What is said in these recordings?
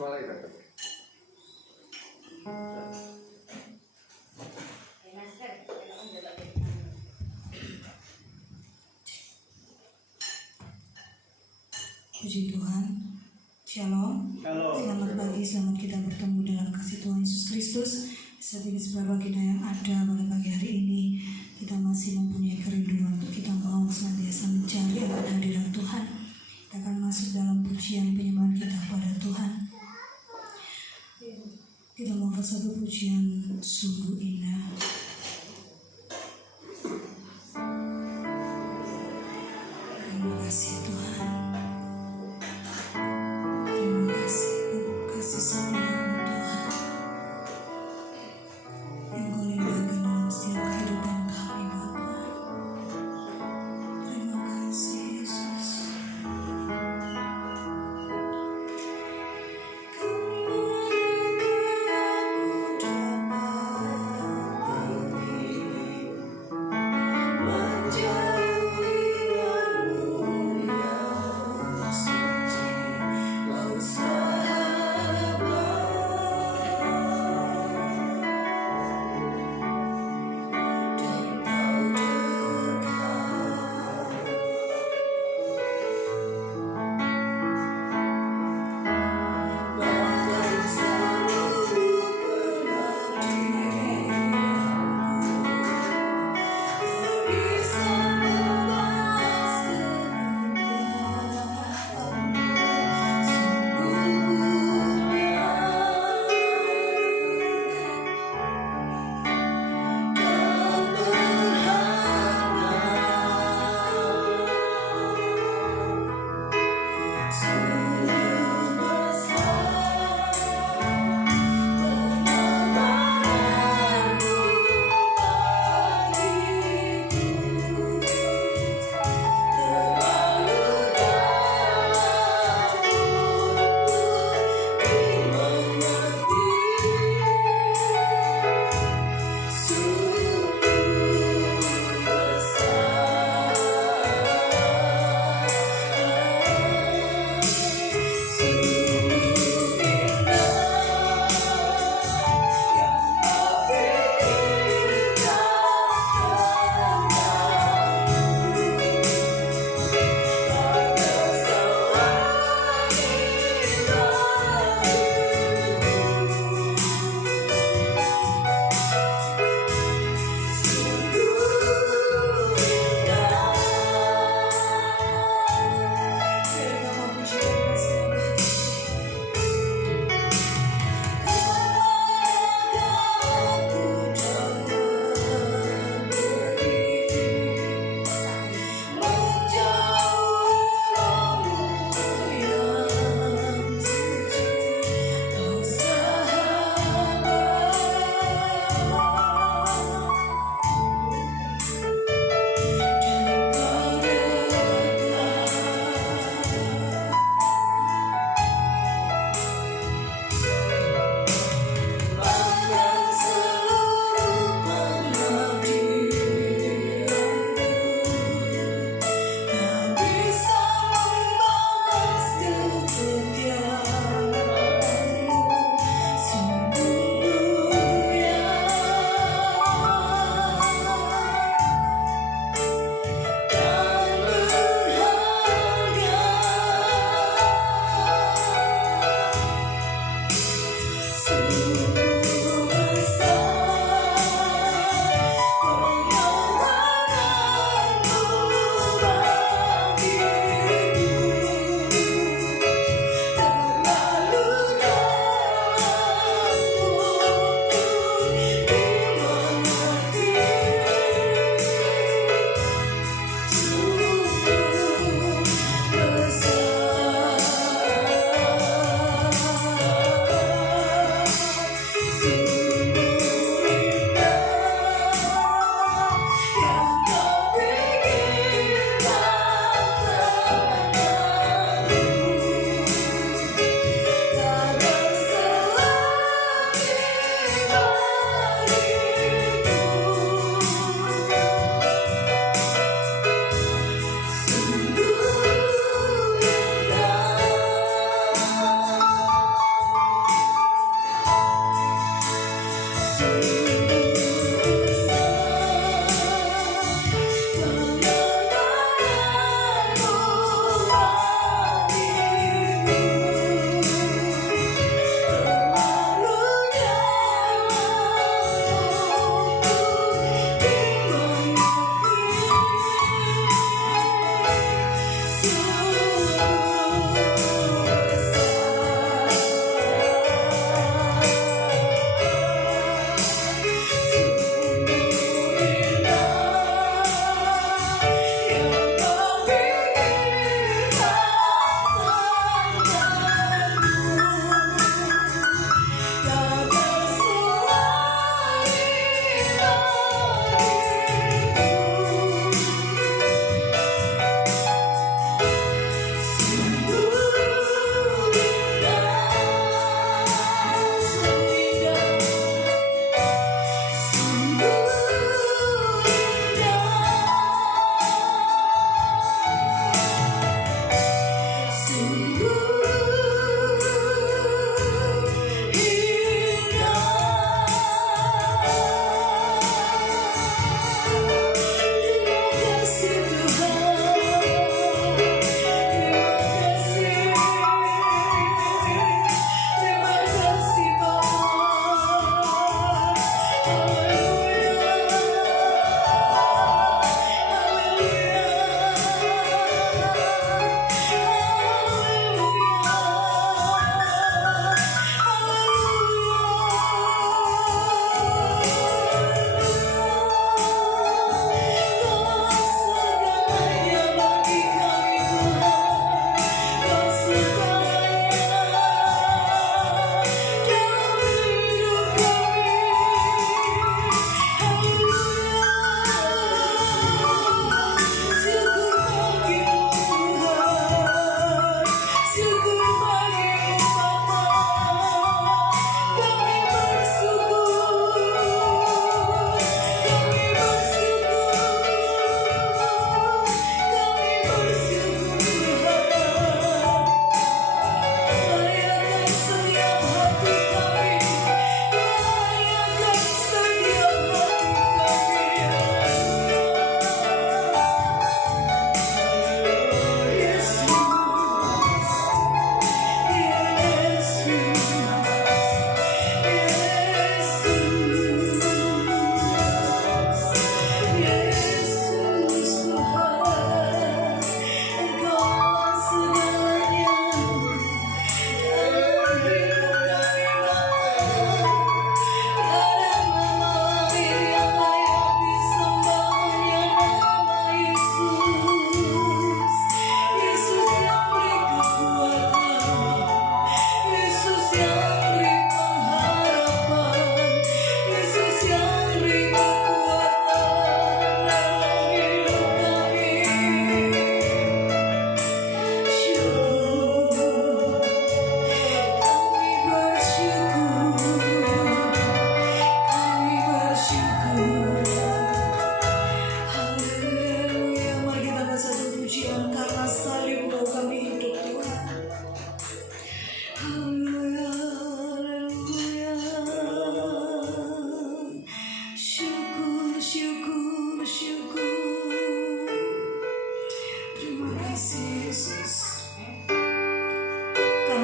Puji Tuhan, Shalom. Selamat pagi, selamat kita bertemu dalam kasih Tuhan Yesus Kristus. Saat ini seberapa kita yang ada pada pagi hari ini, kita masih mempunyai kerinduan untuk kita mau senantiasa mencari akan hadirat Tuhan. Kita akan masuk dalam pujian penyembahan kita kepada Tuhan. Kita mau ke satu pujian sungguh indah. Terima kasih Tuhan. Terima kasih untuk kasih setia-Mu Tuhan yang Kau limpahkan dalam setiap kehidupan kami Bapa. Terima kasih Yesus. Kemana aku dapat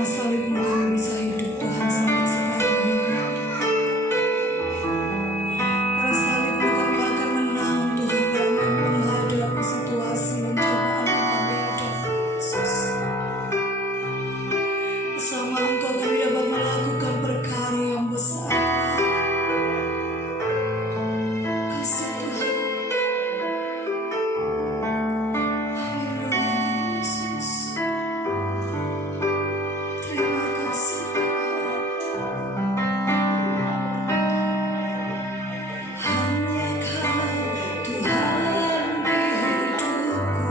salibmu kami bisa hidup Tuhan sampai sekarang ini. Karena salibmu kami akan menang Tuhan dalam kami menghadapi situasi dan cobaan yang kami hadapi Yesus. Bersama Engkau kami dapat melakukan perkara yang besar. Kasih Tuhan. Haleluya Yesus. Terima kasih hanya Kau Tuhan di hidupku.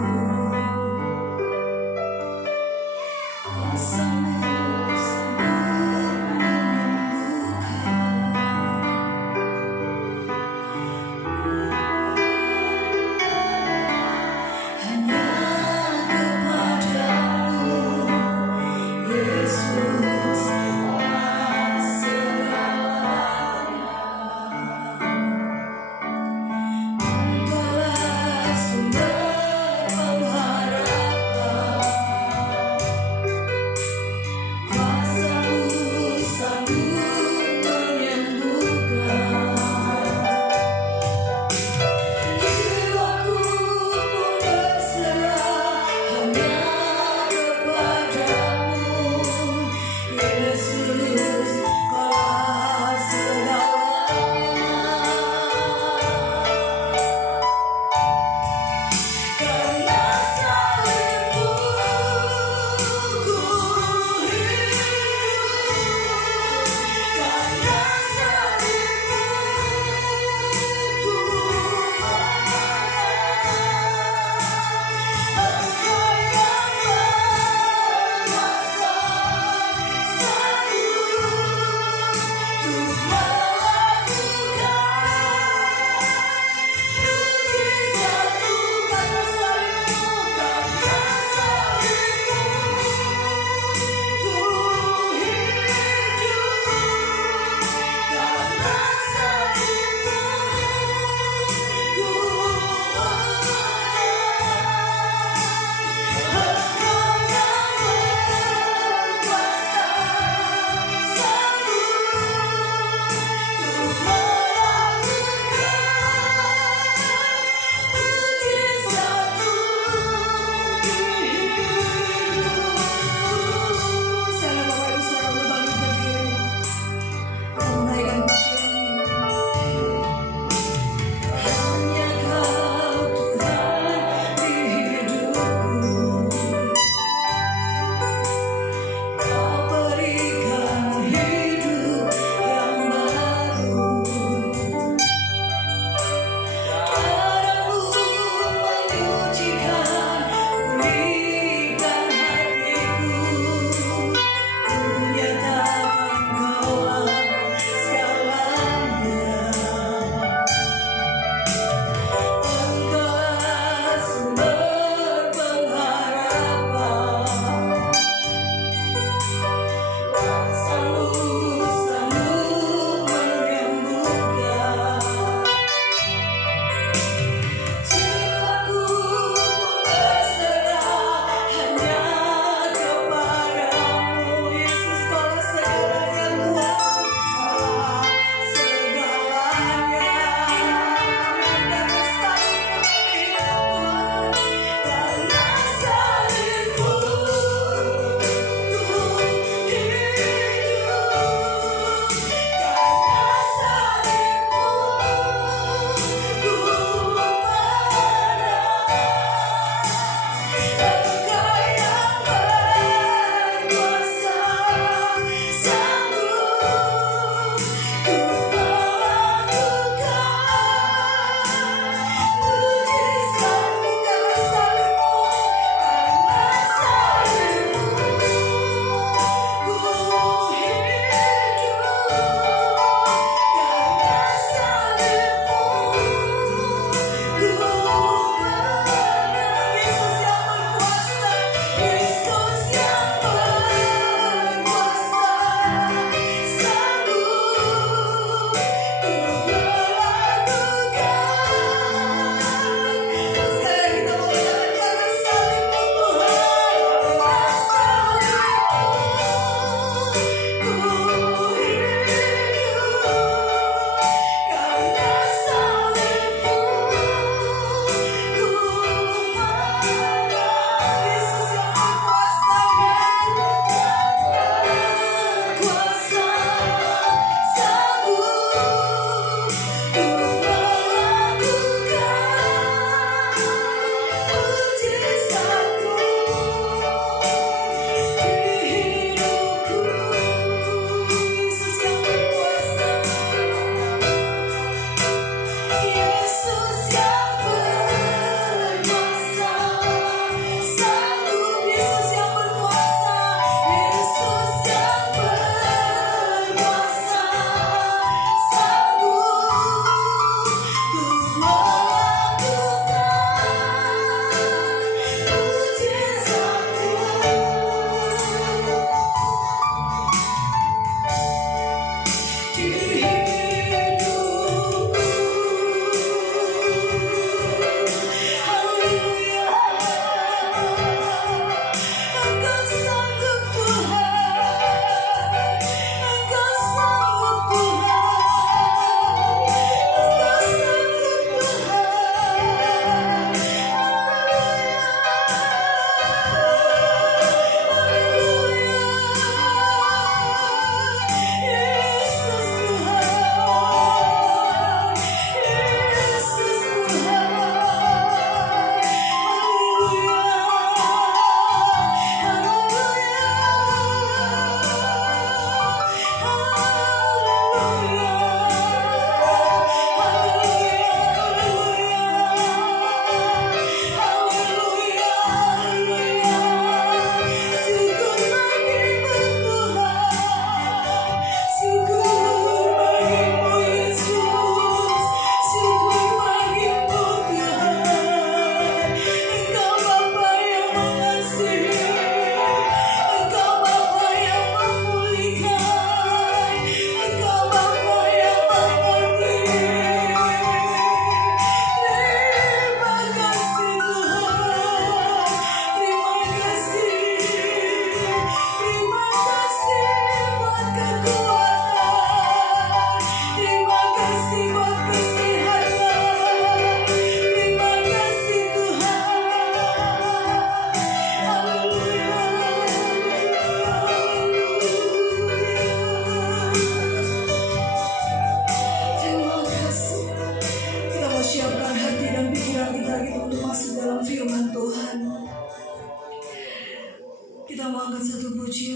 Kuasa-Mu sanggup menyembuhkan. Hanya kepadamu Yesus segalanya. Engkaulah sumber pengharapan. Kuasa-Mu sanggup menyembuhkan. Jiwaku pun berserah hanya kepadamu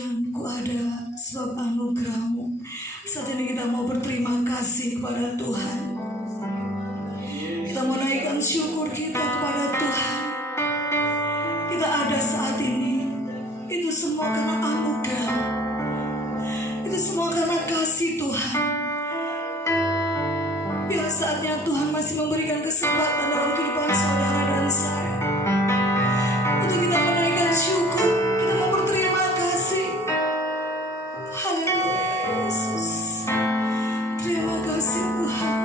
Tuhan, ku ada sebab anugerah-Mu. Saat ini kita mau berterima kasih kepada Tuhan. Kita mau naikkan syukur kita kepada Tuhan. Kita ada saat ini, itu semua karena anugerah. Itu semua karena kasih Tuhan. Biar saatnya Tuhan masih memberikan kesempatan dalam kehidupan saudara dan saya, untuk kita menaikkan syukur, kita mau berterima kasih. Haleluya Yesus. Terima kasih Tuhan.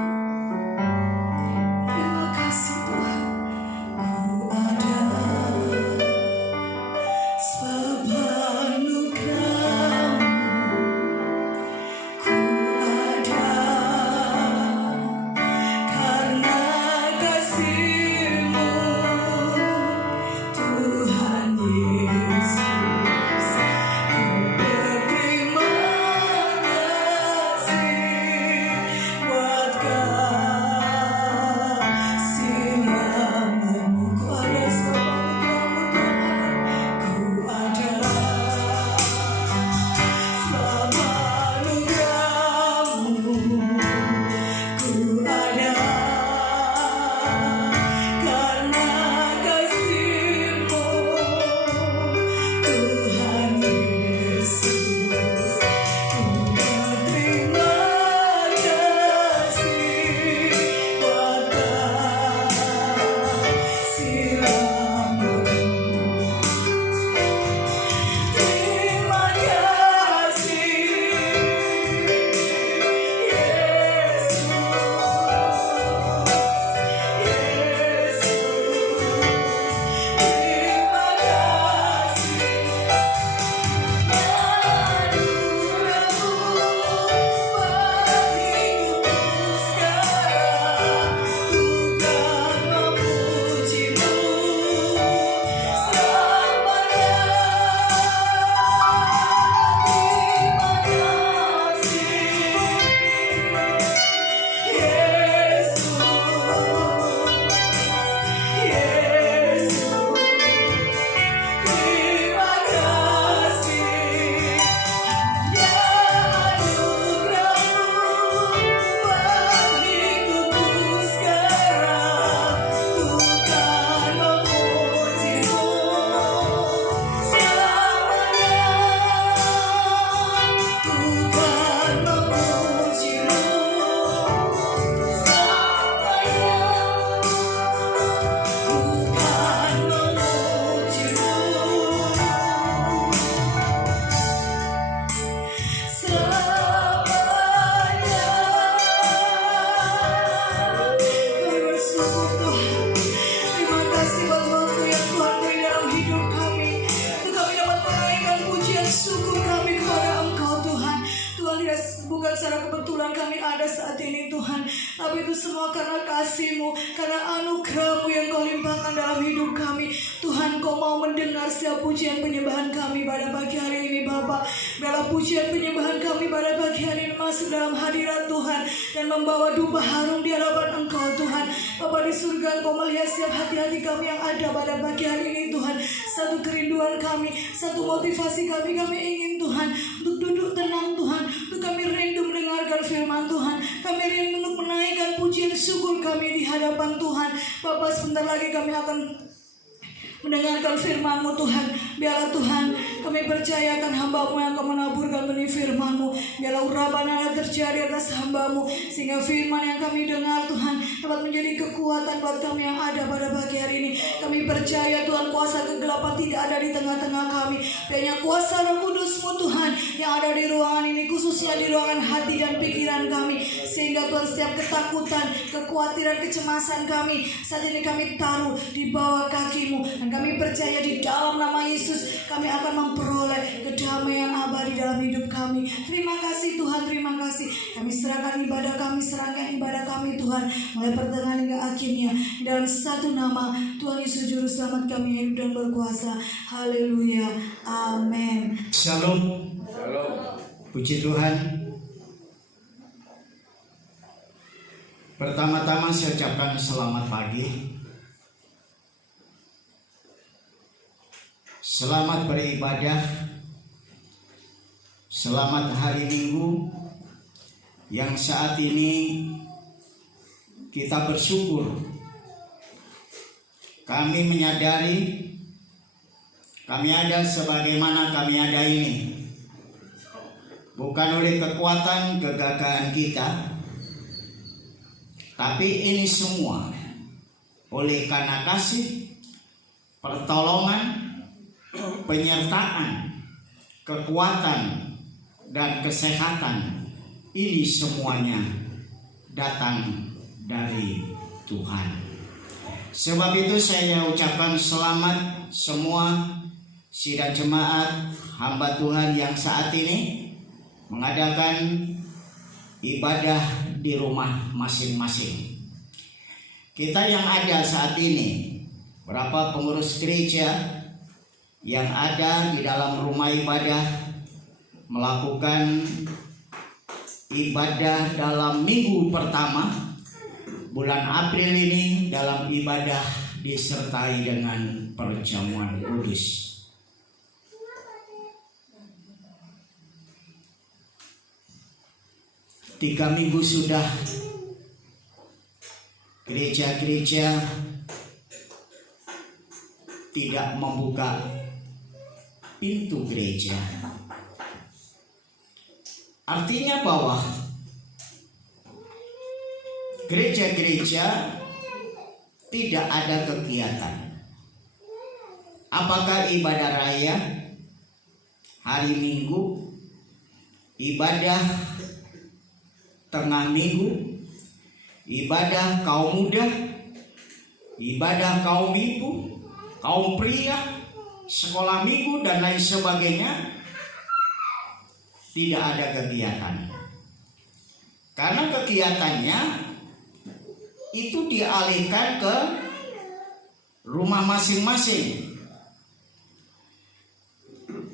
Terima kasih Tuhan. Ku ada sebab anugerah-Mu. Ku ada karena kasih-Mu, Tuhan Yesus. Ku berterima kasih buat kasih-Mu. Ku ada sebab anugerah-Mu Tuhan. Ku ada sebab anugerah-Mu. Ku ada karena kasih-Mu, Tuhan Yesus. Ku berterima kasih buat kasih-Mu. Terima kasih Yesus. Terima kasih anugerah-Mu buat hidupku sekarang. Bukan memuji-Mu selamanya. Terima kasih Yesus. Terima kasih ya anugerah-Mu buat hidupku sekarang. Bukan memuji-Mu selamanya. Bukan memuji-Mu selamanya. Bukan memuji-Mu selamanya. Kami bersyukur Tuhan. Terima kasih buat waktu yang Tuhan beri dalam hidup kami, untuk kami dapat menaikkan pujian syukur kami kepada Engkau Tuhan. Tuhan, tidak bukan secara kebetulan kami ada saat ini Tuhan, tapi itu semua karena kasih-Mu, karena anugerah-Mu yang Kau limpahkan dalam hidup kami. Tuhan, Kau mau mendengar setiap pujian penyembahan kami pada pagi hari ini Bapa. Biarlah pujian penyembahan kami pada pagi hari ini masuk dalam hadirat Tuhan dan membawa dupa harum di hadapan Engkau Tuhan. Bapa di surga, Engkau melihat setiap hati-hati kami yang ada pada pagi hari ini Tuhan. Satu kerinduan kami, satu motivasi kami ingin Tuhan untuk duduk tenang Tuhan, untuk kami rindu mendengarkan firman Tuhan. Kami rindu untuk menaikkan pujian syukur kami di hadapan Tuhan. Bapa, sebentar lagi kami akan mendengarkan firman-Mu Tuhan. Biarlah Tuhan, kami percayakan hamba-Mu yang akan menaburkan benih firman-Mu. Biarlah urapan terjadi atas hamba-Mu, sehingga firman yang kami dengar Tuhan dapat menjadi kekuatan buat kami yang ada pada pagi hari ini. Kami percaya Tuhan, kuasa kegelapan tidak ada di tengah-tengah kami. Hanya kuasa Roh Kudus-Mu Tuhan yang ada di ruangan ini, khususnya di ruangan hati dan pikiran kami. Sehingga Tuhan, setiap ketakutan, kekhawatiran, kecemasan kami saat ini kami taruh di bawah kaki-Mu. Dan kami percaya di dalam nama Yesus kami akan memperoleh kedamaian abadi dalam hidup kami. Terima kasih Tuhan, terima kasih. Kami serahkan ibadah kami, serahkan ibadah kami Tuhan, mulai pertengahan hingga akhirnya, dalam satu nama Tuhan Yesus Juru Selamat kami hidup dan berkuasa. Haleluya, amin. Shalom. Puji Tuhan. Pertama-tama saya ucapkan selamat pagi. Selamat beribadah Selamat hari Minggu yang saat ini kita bersyukur. Kami menyadari kami ada sebagaimana kami ada ini bukan oleh kekuatan kegagahan kita, tapi ini semua oleh karena kasih, pertolongan, penyertaan, kekuatan, dan kesehatan. Ini semuanya datang dari Tuhan. Sebab itu saya ucapkan selamat semua sidang jemaat hamba Tuhan yang saat ini mengadakan ibadah di rumah masing-masing. Kita yang ada saat ini, berapa pengurus gereja yang ada di dalam rumah ibadah melakukan ibadah dalam minggu pertama bulan April ini, dalam ibadah disertai dengan perjamuan kudus. Tiga minggu sudah gereja-gereja tidak membuka pintu gereja. Artinya bahwa gereja-gereja tidak ada kegiatan. Apakah ibadah raya, hari Minggu, ibadah tengah minggu, ibadah kaum muda, ibadah kaum ibu, kaum pria, sekolah minggu, dan lain sebagainya. Tidak ada kegiatan. Karena kegiatannya itu dialihkan ke rumah masing-masing.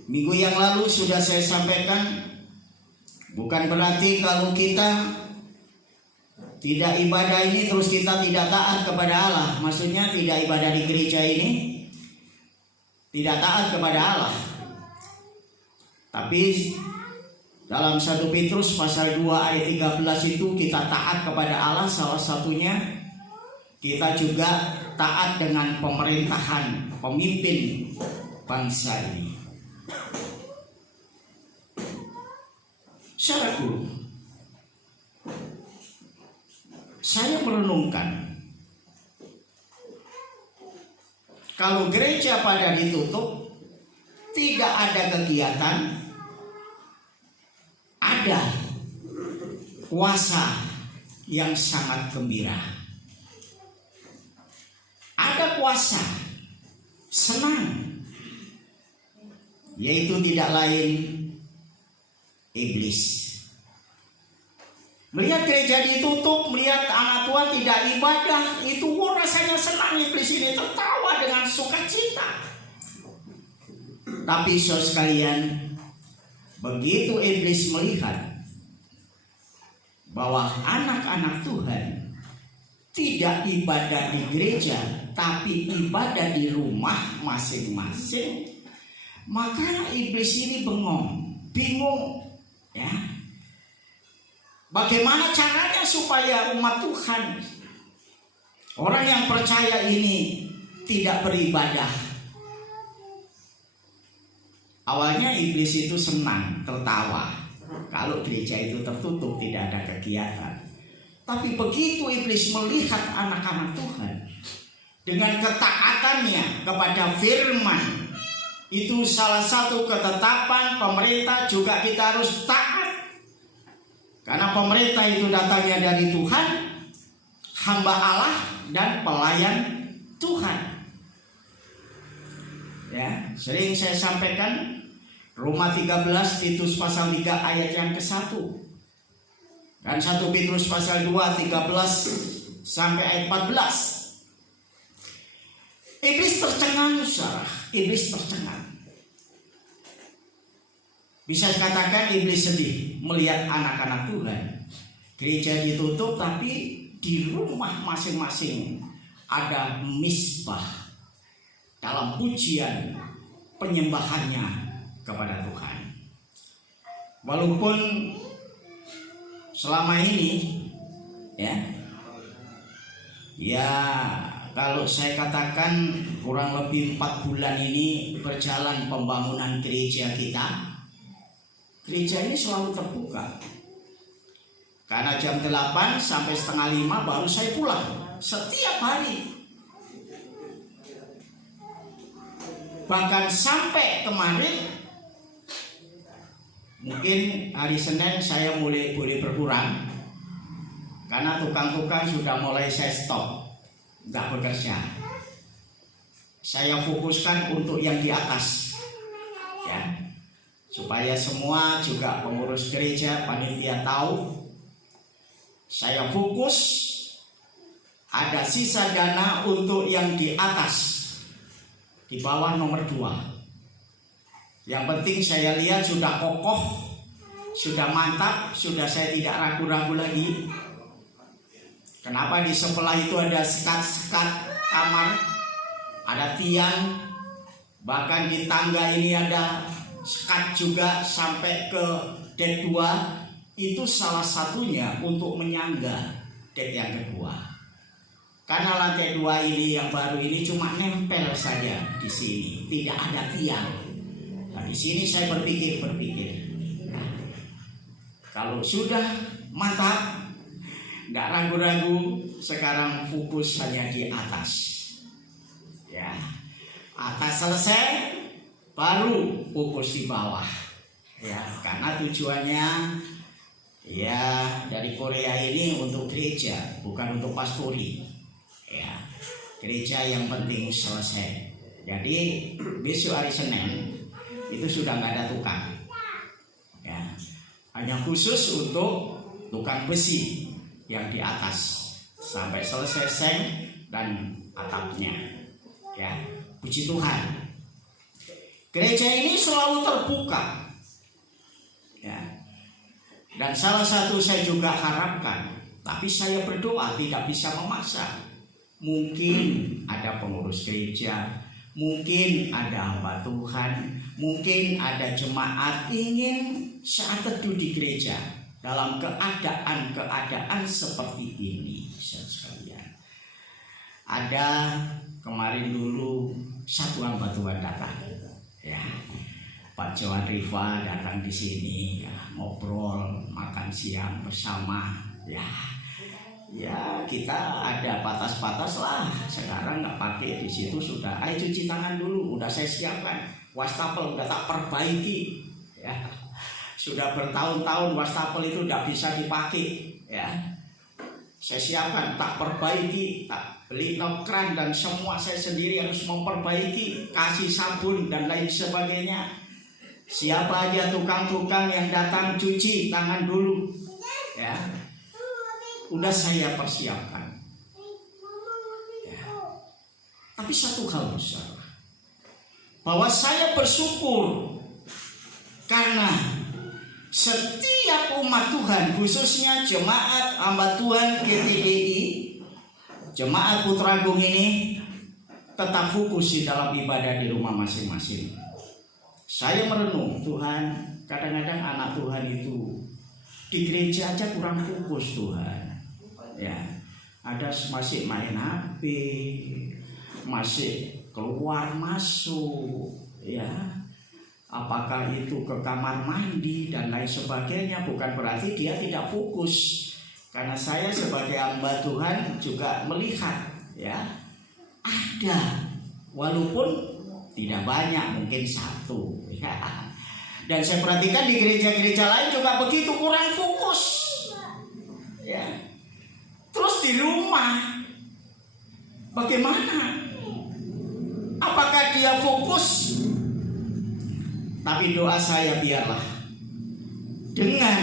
Minggu yang lalu sudah saya sampaikan, bukan berarti kalau kita tidak ibadah ini terus kita tidak taat kepada Allah. Maksudnya tidak ibadah di gereja ini tidak taat kepada Allah. Tapi dalam 1 Petrus pasal 2 ayat 13 itu kita taat kepada Allah. Salah satunya kita juga taat dengan pemerintahan, pemimpin bangsa ini. Saudaraku, saya merenungkan, kalau gereja pada ditutup, tidak ada kegiatan, ada kuasa yang sangat gembira. Ada kuasa senang, yaitu tidak lain iblis. Melihat gereja ditutup, melihat anak Tuhan tidak ibadah, itu rasanya senang. Iblis ini tertawa dengan sukacita. Tapi saudara sekalian, begitu iblis melihat bahwa anak-anak Tuhan tidak ibadah di gereja, tapi ibadah di rumah masing-masing, maka iblis ini bingung, ya. Bagaimana caranya supaya umat Tuhan, orang yang percaya ini, tidak beribadah? Awalnya iblis itu senang, tertawa kalau gereja itu tertutup, tidak ada kegiatan. Tapi begitu iblis melihat anak-anak Tuhan dengan ketaatannya kepada firman, itu salah satu ketetapan pemerintah juga kita harus taat. Karena pemerintah itu datangnya dari Tuhan, hamba Allah dan pelayan Tuhan. Ya, sering saya sampaikan, Roma 13, Titus pasal 3 ayat yang ke-1. Dan 1 Petrus pasal 2 13 sampai ayat 14. Iblis tercengang, saudara. Iblis tercengang. Bisa dikatakan iblis sedih melihat anak-anak Tuhan. Gereja ditutup, tapi di rumah masing-masing ada misbah dalam pujian penyembahannya kepada Tuhan. Walaupun selama ini ya kalau saya katakan kurang lebih 4 bulan ini berjalan pembangunan gereja kita. Gereja ini selalu terbuka. Karena jam 8 sampai setengah 5 baru saya pulang. Setiap hari. Bahkan sampai kemarin, mungkin hari Senin saya boleh berkurang. Karena tukang-tukang sudah mulai saya stop, tidak bekerja. Saya fokuskan untuk yang di atas, ya, supaya semua juga pengurus gereja, panitia tahu. Saya fokus ada sisa dana untuk yang di atas, di bawah nomor 2. Yang penting saya lihat sudah kokoh, sudah mantap, sudah saya tidak ragu-ragu lagi. Kenapa di sebelah itu ada sekat-sekat kamar, ada tiang, bahkan di tangga ini ada sekat juga sampai ke dek 2. Itu salah satunya untuk menyangga dek yang kedua. Karena lantai 2 ini yang baru ini cuma nempel saja di sini, tidak ada tiang. Nah, di sini saya berpikir. Nah, kalau sudah mantap, nggak ragu-ragu, sekarang fokus hanya di atas. Ya, atas selesai, baru fokus di bawah. Ya, karena tujuannya ya dari Korea ini untuk gereja, bukan untuk pastori. Ya, gereja yang penting selesai. Jadi besok hari Senin itu sudah nggak ada tukang. Ya, hanya khusus untuk tukang besi yang di atas sampai selesai seng dan atapnya. Ya, puji Tuhan. Gereja ini selalu terbuka. Ya. Dan salah satu saya juga harapkan, tapi saya berdoa tidak bisa memaksa. Mungkin ada pengurus gereja, mungkin ada hamba Tuhan, mungkin ada jemaat ingin saat teduh di gereja dalam keadaan seperti ini, sekalian. Ada kemarin dulu satu hamba Tuhan datang, ya, Pak Johan Riva datang di sini, ya, ngobrol, makan siang bersama, ya kita ada batas-batas lah. Sekarang nggak pakai di situ sudah. Ayo cuci tangan dulu, udah saya siapkan. Wastafel udah tak perbaiki, ya. Sudah bertahun-tahun wastafel itu udah bisa dipakai, ya. Saya siapkan, tak perbaiki, tak beli nokran dan semua saya sendiri harus memperbaiki, kasih sabun dan lain sebagainya. Siapa aja tukang-tukang yang datang cuci tangan dulu, ya. Udah saya persiapkan, ya. Tapi satu hal besar, bahwa saya bersyukur karena setiap umat Tuhan, khususnya jemaat hamba Tuhan GTDI, jemaat Putra Agung ini tetap fokus di dalam ibadah di rumah masing-masing. Saya merenung, Tuhan, kadang-kadang anak Tuhan itu di gereja aja kurang fokus, Tuhan. Ya, ada masih main HP, masih keluar masuk, ya. Apakah itu ke kamar mandi dan lain sebagainya. Bukan berarti dia tidak fokus. Karena saya sebagai hamba Tuhan juga melihat, ya, ada, walaupun tidak banyak, mungkin satu, ya. Dan saya perhatikan di gereja-gereja lain juga begitu, kurang fokus, ya. Terus di rumah bagaimana? Apakah dia fokus? Tapi doa saya biarlah dengan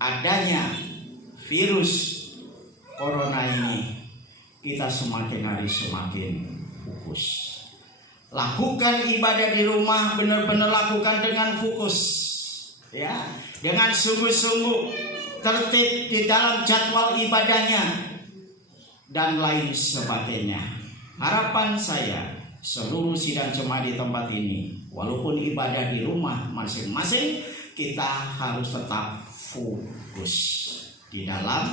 adanya virus corona ini kita semakin hari semakin fokus. Lakukan ibadah di rumah, benar-benar lakukan dengan fokus, ya, dengan sungguh-sungguh, tertib di dalam jadwal ibadahnya dan lain sebagainya. Harapan saya seluruh sidang jemaat di tempat ini, walaupun ibadah di rumah masing-masing, kita harus tetap fokus di dalam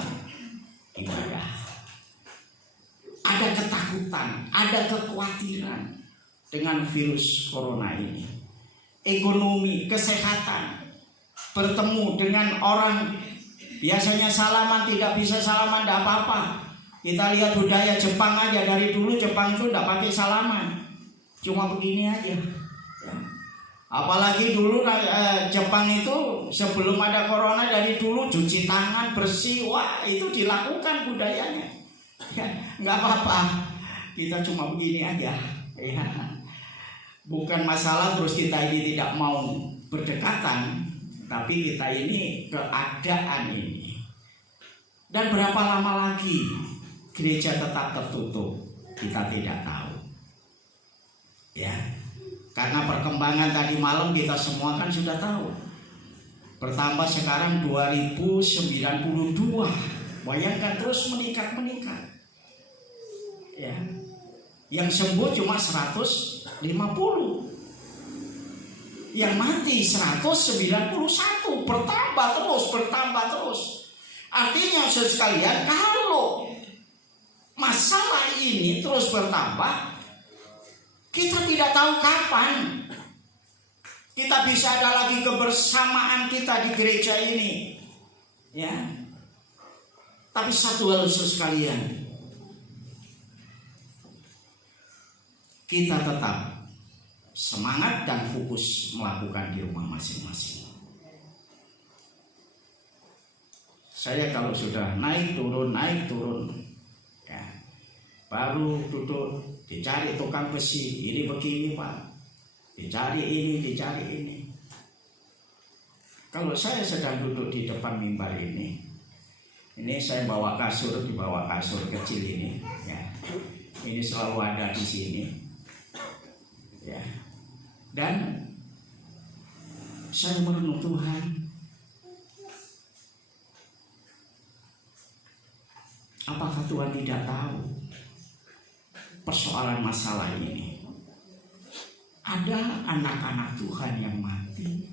ibadah. Ada ketakutan, ada kekhawatiran dengan virus corona ini. Ekonomi, kesehatan, bertemu dengan orang biasanya salaman, tidak bisa salaman, tidak apa-apa. Kita lihat budaya Jepang aja, dari dulu Jepang itu tidak pakai salaman, cuma begini aja. Apalagi dulu Jepang itu sebelum ada corona, dari dulu cuci tangan, bersih, wah itu dilakukan budayanya. Ya, nggak apa-apa, kita cuma begini aja. Ya. Bukan masalah terus kita ini tidak mau berdekatan, tapi kita ini keadaan ini. Dan berapa lama lagi gereja tetap tertutup, kita tidak tahu. Ya. Karena perkembangan tadi malam kita semua kan sudah tahu. Bertambah sekarang 2092. Bayangkan terus meningkat. Ya. Yang sembuh cuma 150. Yang mati 191. Bertambah terus. Artinya saudara sekalian, kalau masalah ini terus bertambah, kita tidak tahu kapan kita bisa ada lagi kebersamaan kita di gereja ini. Ya. Tapi satu hal saudara sekalian, kita tetap semangat dan fokus melakukan di rumah masing-masing. Saya kalau sudah naik turun, ya, baru duduk dicari tukang besi, ini begini Pak, dicari ini. Kalau saya sedang duduk di depan mimbar ini saya bawa kasur, dibawa kasur kecil ini, ya, ini selalu ada di sini. Ya. Dan saya merenung Tuhan, apakah Tuhan tidak tahu persoalan masalah ini? Ada anak-anak Tuhan yang mati,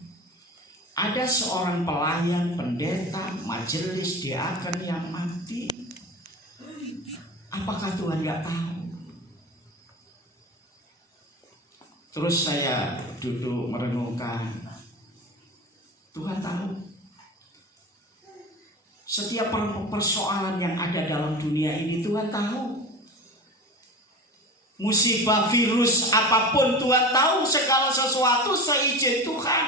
ada seorang pelayan, pendeta, majelis, diaken yang mati. Apakah Tuhan tidak tahu? Terus saya duduk merenungkan, Tuhan tahu. Setiap persoalan yang ada dalam dunia ini Tuhan tahu. Musibah, virus, apapun Tuhan tahu. Segala sesuatu seizin Tuhan.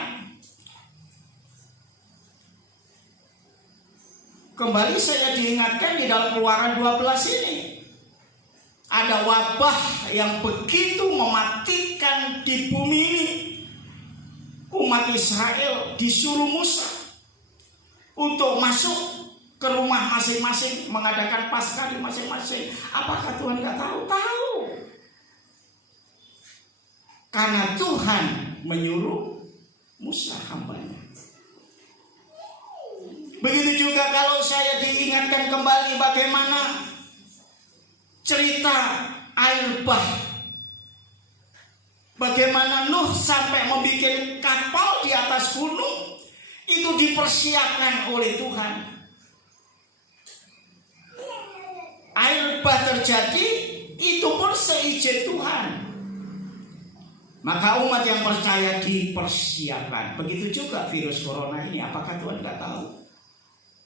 Kembali saya diingatkan di dalam Keluaran 12 ini. Ada wabah yang begitu mematikan di bumi ini. Umat Israel disuruh Musa untuk masuk ke rumah masing-masing, mengadakan Paskah di masing-masing. Apakah Tuhan tidak tahu? Tahu. Karena Tuhan menyuruh Musa hambanya. Begitu juga kalau saya diingatkan kembali bagaimana cerita air bah. Bagaimana Nuh sampai membuat kapal di atas gunung, itu dipersiapkan oleh Tuhan. Air bah terjadi, itu pun seizin Tuhan. Maka umat yang percaya dipersiapkan. Begitu juga virus corona ini, apakah Tuhan tidak tahu?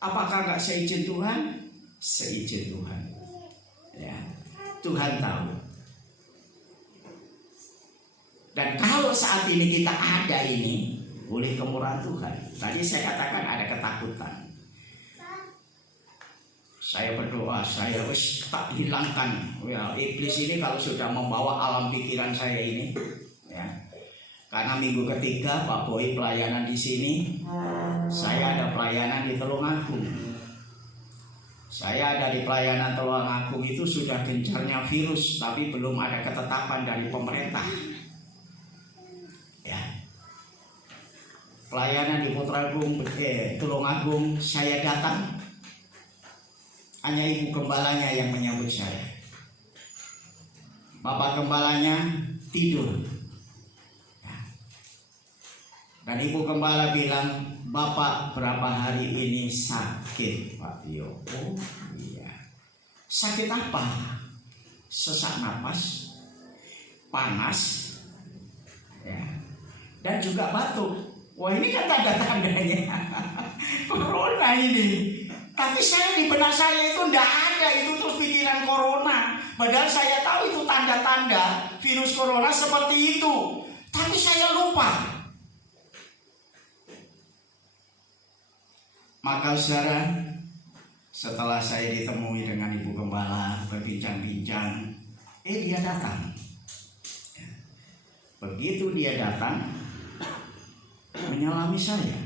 Apakah nggak seizin Tuhan? Seizin Tuhan. Ya, Tuhan tahu. Dan kalau saat ini kita ada ini oleh kemurahan Tuhan. Tadi saya katakan ada ketakutan. Saya berdoa, saya tak hilangkan. Ya, iblis ini kalau sudah membawa alam pikiran saya ini, ya. Karena minggu ketiga Pak Boy pelayanan di sini, saya ada pelayanan di Tulungagung. Saya ada di pelayanan Tulungagung itu sudah gencarnya virus, tapi belum ada ketetapan dari pemerintah. Ya. Pelayanan di Tulungagung, saya datang, hanya ibu gembalanya yang menyambut saya. Bapak gembalanya tidur. Dan Ibu Gembala bilang, Bapak berapa hari ini sakit, Pak Tio? Oh iya. Sakit apa? Sesak napas, panas, ya, dan juga batuk. Wah, ini kan tanda-tandanya corona ini. Tapi saya di benak saya itu tidak ada itu terus pikiran corona. Padahal saya tahu itu tanda-tanda virus corona seperti itu. Tapi saya lupa. Maka saudara, setelah saya ditemui dengan Ibu Gembala berbincang-bincang, dia datang. Begitu dia datang, menyalami saya.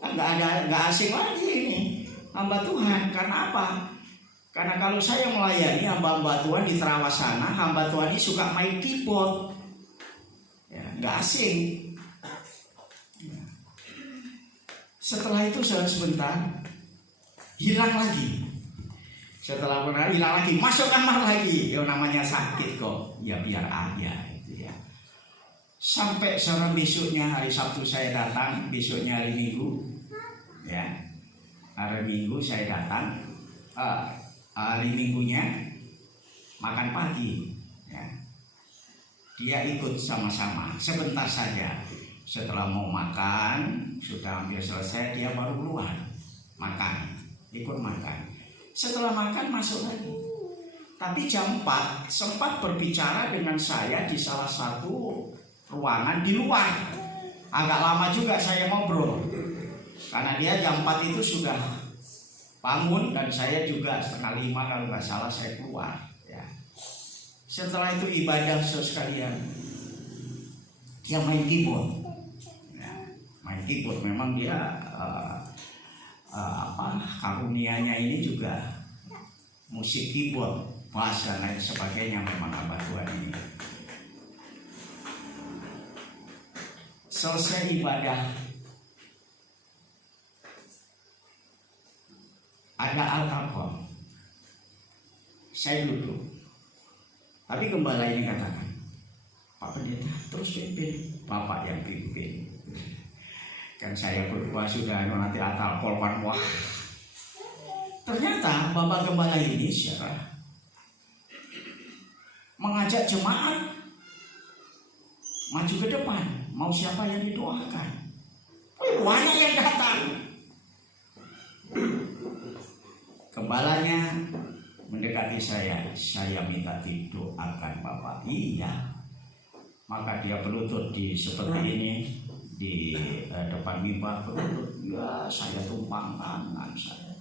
Nggak asing lagi ini hamba Tuhan. Karena apa? Karena kalau saya melayani hamba-hamba Tuhan di Terawas sana, hamba Tuhan ini suka main keyboard. Ya, nggak asing. Setelah itu sebentar hilang lagi. Setelah hilang lagi, masuk kamar lagi. Ya namanya sakit kok. Ya biar aja itu ya. Sampai sekarang besoknya hari Sabtu saya datang, besoknya hari Minggu. Ya. Hari Minggu saya datang. Hari Minggunya makan pagi. Ya. Dia ikut sama-sama sebentar saja. Setelah mau makan, sudah hampir selesai, dia baru keluar makan, ikut makan. Setelah makan masuk lagi. Tapi jam 4 sempat berbicara dengan saya di salah satu ruangan di luar. Agak lama juga saya ngobrol. Karena dia jam 4 itu sudah bangun dan saya juga 4:30 kalau nggak salah saya keluar. Ya. Setelah itu ibadah sekalian, dia main keyboard. Main keyboard memang dia karunianya ini juga musik keyboard, bass dan lain sebagainya. Memang hamba Tuhan ini. Selesai ibadah, ada altar call. Saya duduk. Tapi gembala ini katakan, Pak Pendeta terus pimpin, Bapak yang pimpin. Kan saya berdua sudah nanti altar call kan, wah. Ternyata Bapak Gembala ini secara mengajak jemaat maju ke depan, mau siapa yang didoakan. Banyak yang datang. Gembalanya mendekati saya minta didoakan Bapak. Iya. Maka dia berlutut di seperti ini di depan mimbar berlutut. Ya, saya tumpang tangan saya.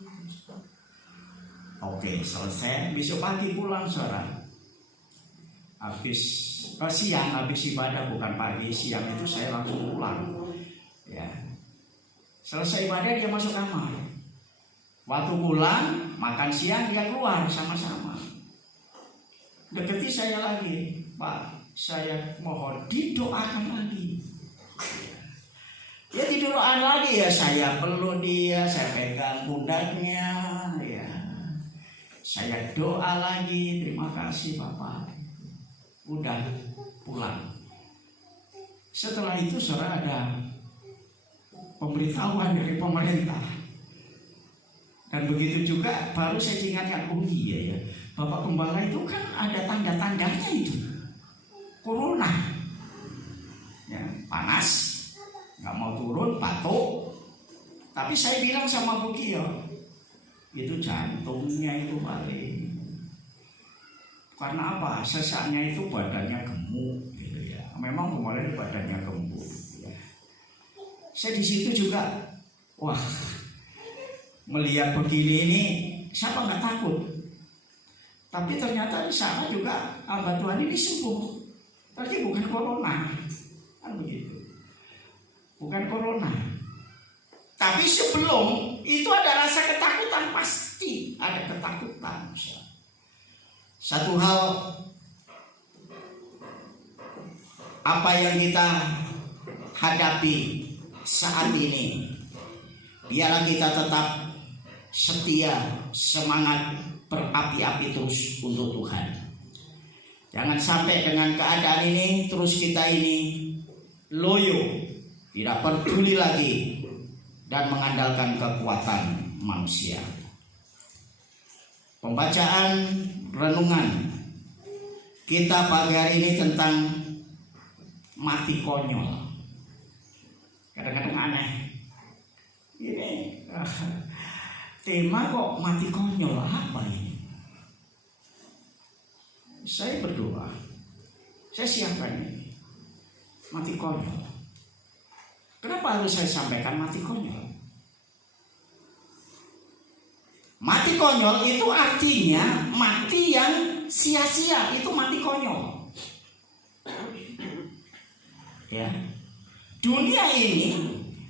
Oke, selesai. Besok pagi pulang saudara. Siang habis ibadah, bukan pagi, siang itu saya langsung pulang. Ya. Selesai ibadah dia masuk kamar. Waktu pulang, makan siang dia keluar sama-sama. Deketi saya lagi, Pak, saya mohon didoakan lagi. Ya didoakan lagi ya, saya peluk dia, saya pegang pundaknya, ya. Saya doa lagi, terima kasih Bapak. Udah pulang. Setelah itu saudara ada pemberitahuan dari pemerintah. Dan begitu juga baru saya ingatkan, oh iya ya, Bapak Gembala itu kan ada tanda-tandanya itu. Corona. Ya, panas, nggak mau turun, batuk. Tapi saya bilang sama Bu Kio, itu jantungnya itu paling. Karena apa? Sesaknya itu badannya gemuk, gitu ya. Memang kemarin badannya gemuk. Ya. Saya di situ juga, wah, melihat begini ini, siapa nggak takut? Tapi ternyata di sana juga hamba Tuhan ini sembuh. Tapi bukan corona, kan begitu. Bukan corona. Tapi sebelum itu ada rasa ketakutan, pasti ada ketakutan. Satu hal, apa yang kita hadapi saat ini, biarlah kita tetap setia, semangat, berapi-api terus untuk Tuhan. Jangan sampai dengan keadaan ini terus kita ini loyo, tidak peduli lagi dan mengandalkan kekuatan manusia. Pembacaan renungan kita pagi hari ini tentang mati konyol. Kadang-kadang aneh, ini tema kok mati konyol, apa ini? Saya berdoa, saya siapkan ini mati konyol. Kenapa harus saya sampaikan mati konyol? Mati konyol itu artinya mati yang sia-sia, itu mati konyol. Ya. Dunia ini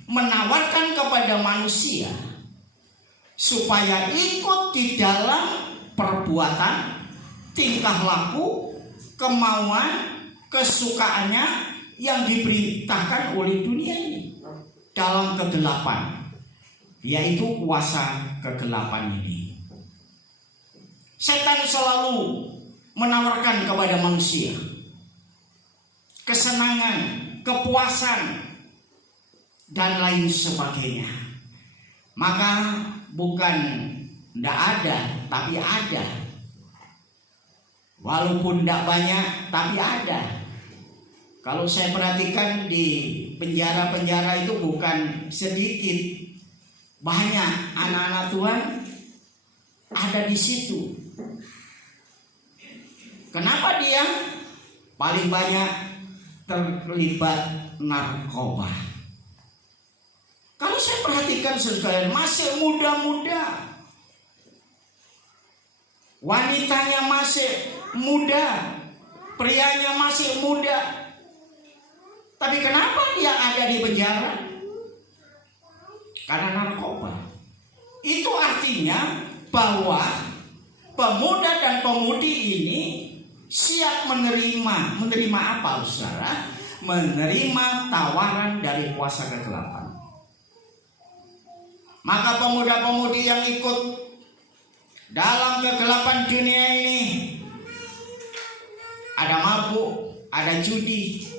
menawarkan kepada manusia supaya ikut di dalam perbuatan, tingkah laku, kemauan, kesukaannya yang diberitakan oleh dunia ini dalam kegelapan, yaitu kuasa kegelapan ini. Setan selalu menawarkan kepada manusia kesenangan, kepuasan, dan lain sebagainya. Maka bukan tidak ada, tapi ada. Walaupun tidak banyak, tapi ada. Kalau saya perhatikan di penjara-penjara itu bukan sedikit, banyak anak-anak Tuhan ada di situ. Kenapa dia paling banyak terlibat narkoba? Kalau saya perhatikan sekalian, masih muda-muda, wanitanya masih muda, prianya masih muda. Tapi kenapa dia ada di penjara? Karena narkoba. Itu artinya bahwa pemuda dan pemudi ini siap menerima apa, saudara? Menerima tawaran dari kuasa kegelapan. Maka pemuda-pemudi yang ikut dalam kegelapan dunia ini, ada mabuk, ada judi,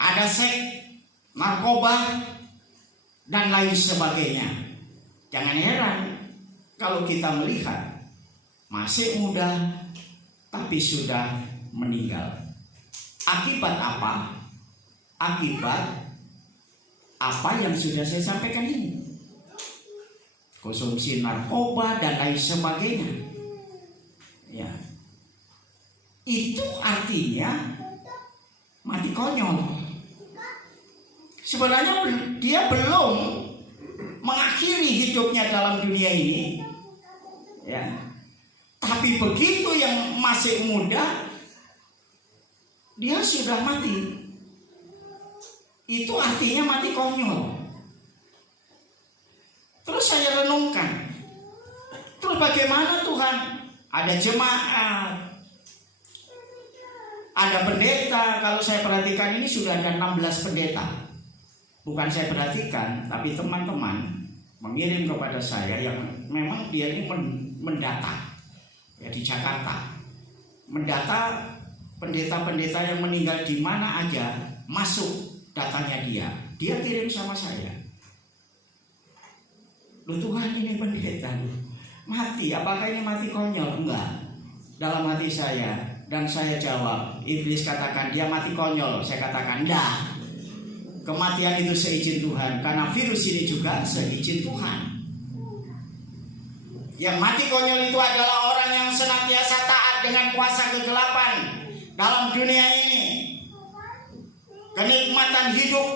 ada seks, narkoba, dan lain sebagainya. Jangan heran kalau kita melihat masih muda tapi sudah meninggal. Akibat apa? Akibat apa yang sudah saya sampaikan ini. Konsumsi narkoba dan lain sebagainya. Ya. Itu artinya mati konyol. Sebenarnya dia belum mengakhiri hidupnya dalam dunia ini, ya. Tapi begitu yang masih muda, dia sudah mati. Itu artinya mati konyol. Terus saya renungkan, terus bagaimana Tuhan? Ada jemaat, ada pendeta. Kalau saya perhatikan ini sudah ada 16 pendeta. Bukan saya perhatikan, tapi teman-teman mengirim kepada saya yang memang dia ini mendata, ya, di Jakarta. Mendata pendeta-pendeta yang meninggal di mana aja, masuk datanya dia. Dia kirim sama saya. Loh Tuhan, ini pendeta mati, apakah ini mati konyol? Enggak. Dalam hati saya, dan saya jawab, iblis katakan dia mati konyol. Saya katakan enggak. Kematian itu seizin Tuhan, karena virus ini juga seizin Tuhan. Yang mati konyol itu adalah orang yang senantiasa taat dengan kuasa kegelapan dalam dunia ini, kenikmatan hidup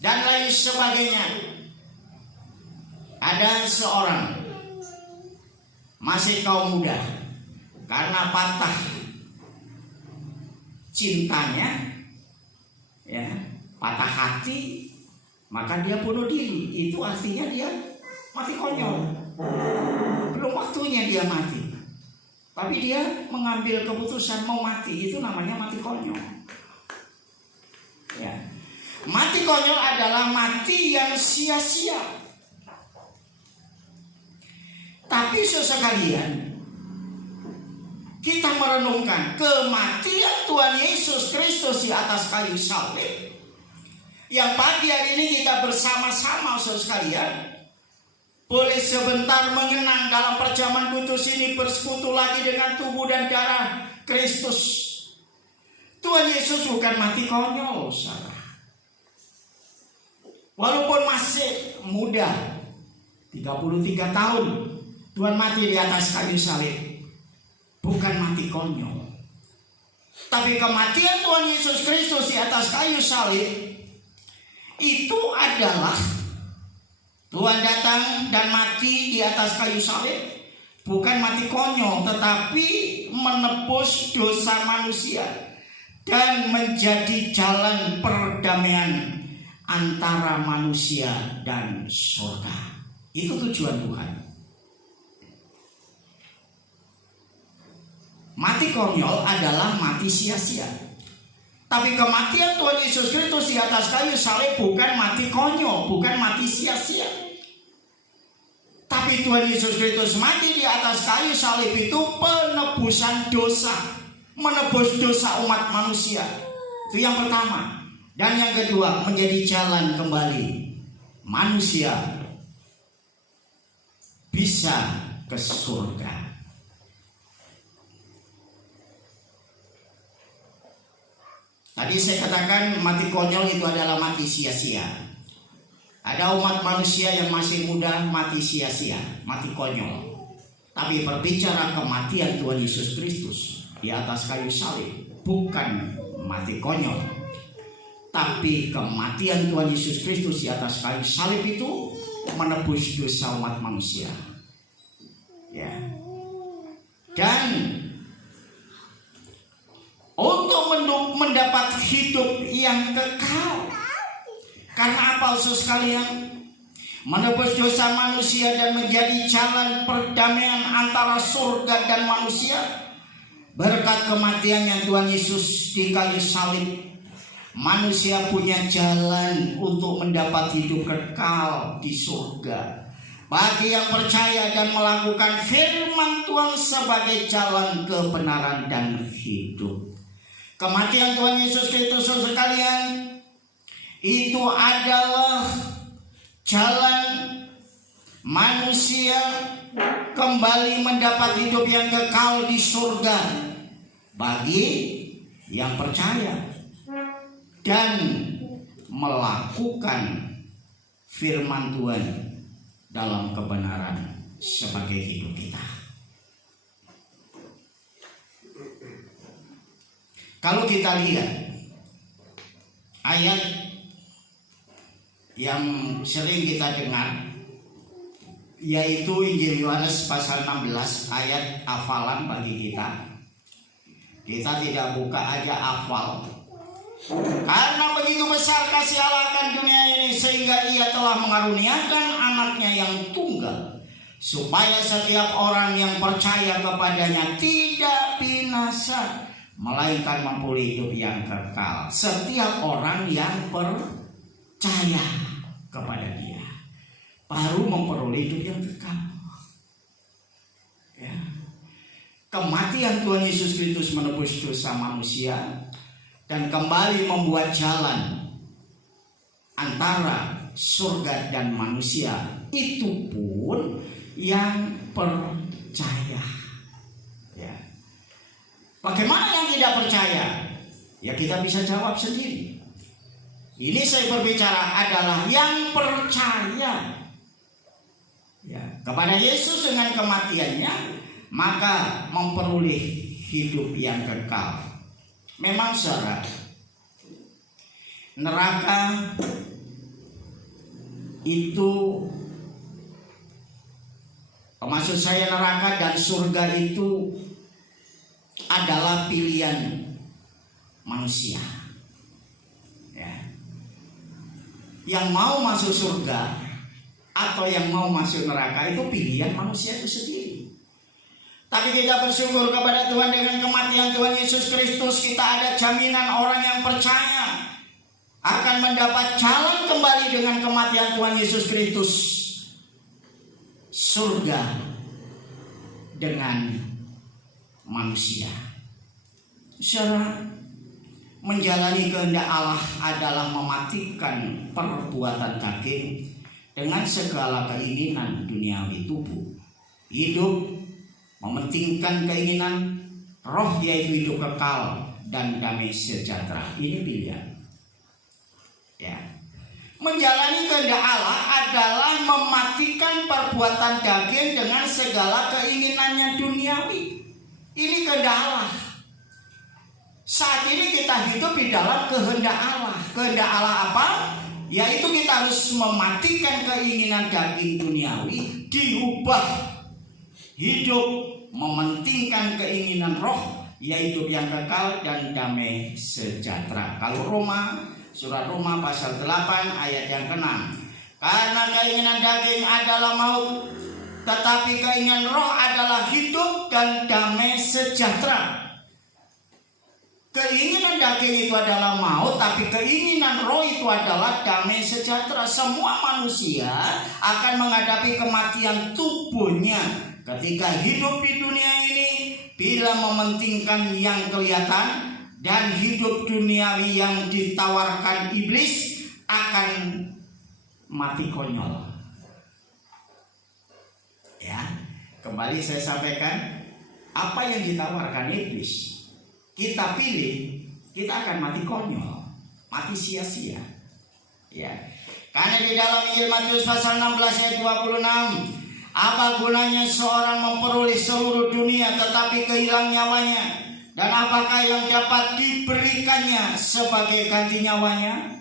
dan lain sebagainya. Ada seorang masih kaum muda, karena patah cintanya, ya, patah hati, maka dia bunuh diri. Itu artinya dia mati konyol. Belum waktunya dia mati, tapi dia mengambil keputusan mau mati. Itu namanya mati konyol, ya. Mati konyol adalah mati yang sia-sia. Tapi sekalian, kita merenungkan kematian Tuhan Yesus Kristus di atas kayu salib Yang pagi hari ini kita bersama-sama saudara sekalian boleh sebentar mengenang dalam perjamuan kudus ini, bersekutu lagi dengan tubuh dan darah Kristus. Tuhan Yesus bukan mati konyol, saudara. Walaupun masih muda, 33 tahun, Tuhan mati di atas kayu salib. Bukan mati konyol. Tapi kematian Tuhan Yesus Kristus di atas kayu salib itu adalah Tuhan datang dan mati di atas kayu salib. Bukan mati konyol, tetapi menebus dosa manusia dan menjadi jalan perdamaian antara manusia dan surga. Itu tujuan Tuhan. Mati konyol adalah mati sia-sia. Tapi kematian Tuhan Yesus Kristus di atas kayu salib bukan mati konyol, bukan mati sia-sia. Tapi Tuhan Yesus Kristus mati di atas kayu salib itu penebusan dosa, menebus dosa umat manusia. Itu yang pertama. Dan yang kedua, menjadi jalan kembali manusia bisa ke surga. Tadi saya katakan mati konyol itu adalah mati sia-sia. Ada umat manusia yang masih muda mati sia-sia, mati konyol. Tapi berbicara kematian Tuhan Yesus Kristus di atas kayu salib bukan mati konyol. Tapi kematian Tuhan Yesus Kristus di atas kayu salib itu menebus dosa umat manusia. Ya. Dan untuk mendapat hidup yang kekal. Karena apa saudara sekalian? Menebus dosa manusia dan menjadi jalan perdamaian antara surga dan manusia. Berkat kematiannya Tuhan Yesus di kayu salib, manusia punya jalan untuk mendapat hidup kekal di surga. Bagi yang percaya dan melakukan firman Tuhan sebagai jalan kebenaran dan hidup. Kematian Tuhan Yesus Kristus sekalian itu adalah jalan manusia kembali mendapat hidup yang kekal di surga bagi yang percaya dan melakukan firman Tuhan dalam kebenaran sebagai hidup kita. Kalau kita lihat ayat yang sering kita dengar, yaitu Injil Yohanes pasal 16, ayat hafalan bagi kita. Kita tidak buka aja hafal. Karena begitu besar kasih Allah akan dunia ini, sehingga Ia telah mengaruniakan anaknya yang tunggal, supaya setiap orang yang percaya kepadanya tidak binasa, melainkan memperoleh hidup yang kekal. Setiap orang yang percaya kepada Dia baru memperoleh hidup yang kekal. Ya. Kematian Tuhan Yesus Kristus menebus dosa manusia dan kembali membuat jalan antara surga dan manusia. Itu pun yang percaya. Ya. Bagaimana yang tidak percaya? Ya kita bisa jawab sendiri. Ini saya berbicara adalah yang percaya ya, kepada Yesus dengan kematiannya, maka memperoleh hidup yang kekal. Memang saudara, neraka itu, maksud saya neraka dan surga itu adalah pilihan manusia. Ya. Yang mau masuk surga atau yang mau masuk neraka itu pilihan manusia itu sendiri. Tapi kita bersyukur kepada Tuhan, dengan kematian Tuhan Yesus Kristus kita ada jaminan orang yang percaya akan mendapat jalan kembali dengan kematian Tuhan Yesus Kristus, surga dengan manusia. Saudara, menjalani kehendak Allah adalah mematikan perbuatan daging dengan segala keinginan duniawi tubuh. Hidup mementingkan keinginan roh, yaitu hidup kekal dan damai sejahtera. Ini pilihan. Ya. Menjalani kehendak Allah adalah mematikan perbuatan daging dengan segala keinginannya duniawi. Ini kehendak Allah. Saat ini kita hidup di dalam kehendak Allah. Kehendak Allah apa? Yaitu kita harus mematikan keinginan daging duniawi, diubah hidup mementingkan keinginan roh, yaitu yang kekal dan damai sejahtera. Kalau surat Roma pasal 8 ayat yang ke-6. Karena keinginan daging adalah maut, tetapi keinginan roh adalah hidup dan damai sejahtera. Keinginan daging itu adalah maut, tapi keinginan roh itu adalah damai sejahtera. Semua manusia akan menghadapi kematian tubuhnya ketika hidup di dunia ini, bila mementingkan yang kelihatan, dan hidup duniawi yang ditawarkan iblis akan mati konyol. Ya, kembali saya sampaikan, apa yang ditawarkan iblis kita pilih, kita akan mati konyol, mati sia-sia. Ya. Karena di dalam Injil Matius pasal 16 ayat 26, apa gunanya seorang memperoleh seluruh dunia tetapi kehilang nyawanya? Dan apakah yang dapat diberikannya sebagai ganti nyawanya?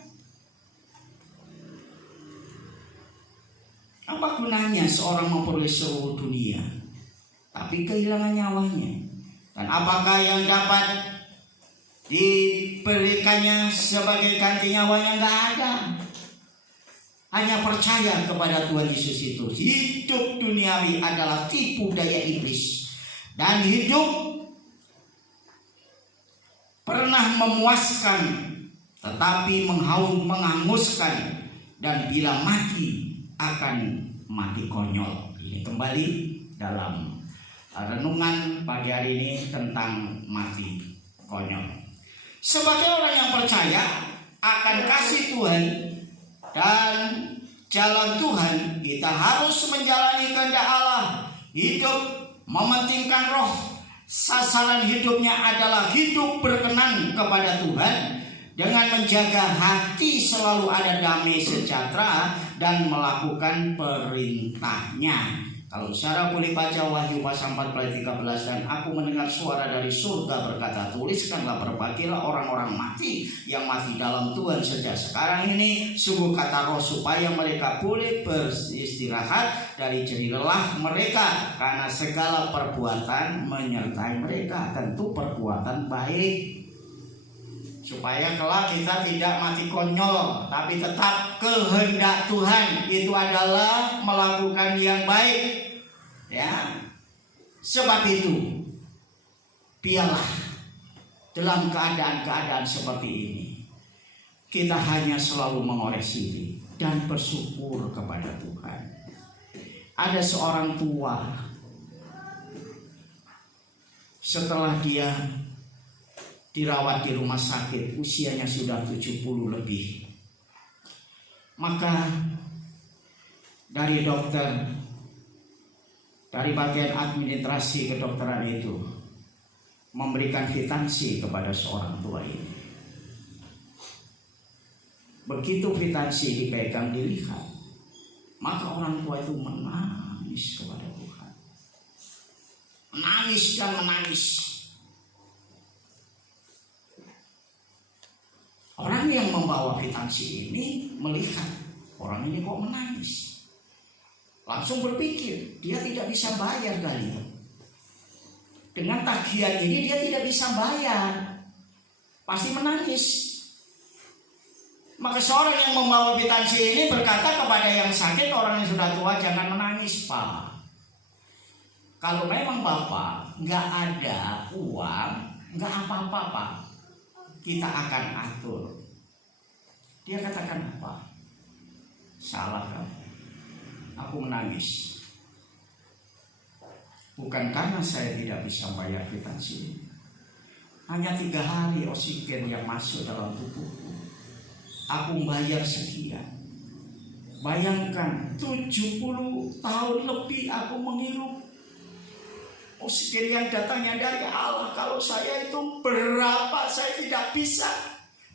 Apa gunanya seorang memperoleh seluruh dunia tapi kehilangan nyawanya? Dan apakah yang dapat diberikannya sebagai ganti nyawanya? Enggak ada. Hanya percaya kepada Tuhan Yesus itu. Hidup duniawi adalah tipu daya iblis. Dan hidup pernah memuaskan, tetapi menghanguskan, dan bila mati akan mati konyol. Ini kembali dalam renungan pagi hari ini tentang mati konyol. Sebagai orang yang percaya akan kasih Tuhan dan jalan Tuhan, kita harus menjalani kehendak Allah, hidup mementingkan roh. Sasaran hidupnya adalah hidup berkenan kepada Tuhan dengan menjaga hati selalu ada damai sejahtera dan melakukan perintahnya. Kalau saudara boleh baca Wahyu pasal 4 ayat 13, dan aku mendengar suara dari surga berkata, tuliskanlah, berbahagialah orang-orang mati yang mati dalam Tuhan sejak sekarang ini, sungguh kata Roh, supaya mereka boleh beristirahat dari jerih lelah mereka, karena segala perbuatan menyertai mereka, tentu perbuatan baik, supaya kelak kita tidak mati konyol, tapi tetap kehendak Tuhan itu adalah melakukan yang baik. Ya, sebab itu biarlah dalam keadaan-keadaan seperti ini kita hanya selalu mengoreksi diri dan bersyukur kepada Tuhan. Ada seorang tua, setelah dia dirawat di rumah sakit, usianya sudah 70 lebih. Maka dari dokter, dari bagian administrasi kedokteran itu memberikan kwitansi kepada seorang tua ini. Begitu kwitansi dipegang, dilihat, maka orang tua itu menangis kepada Tuhan. Menangis dan menangis. Orang yang membawa kwitansi ini melihat orang ini kok menangis, langsung berpikir dia tidak bisa bayar kali. Dengan tagihan ini dia tidak bisa bayar, pasti menangis. Maka seorang yang membawa kwitansi ini berkata kepada yang sakit, orang yang sudah tua, jangan menangis, Pak. Kalau memang Bapak nggak ada uang, nggak apa-apa, Pak, kita akan atur. Dia katakan apa? Salah kamu. Aku menangis bukan karena saya tidak bisa bayar kwitansi, hanya 3 hari oksigen yang masuk dalam tubuhku. Aku membayar sekian. Bayangkan 70 tahun lebih aku menghirup oksigen yang datangnya dari Allah. Kalau saya itu berapa, saya tidak bisa.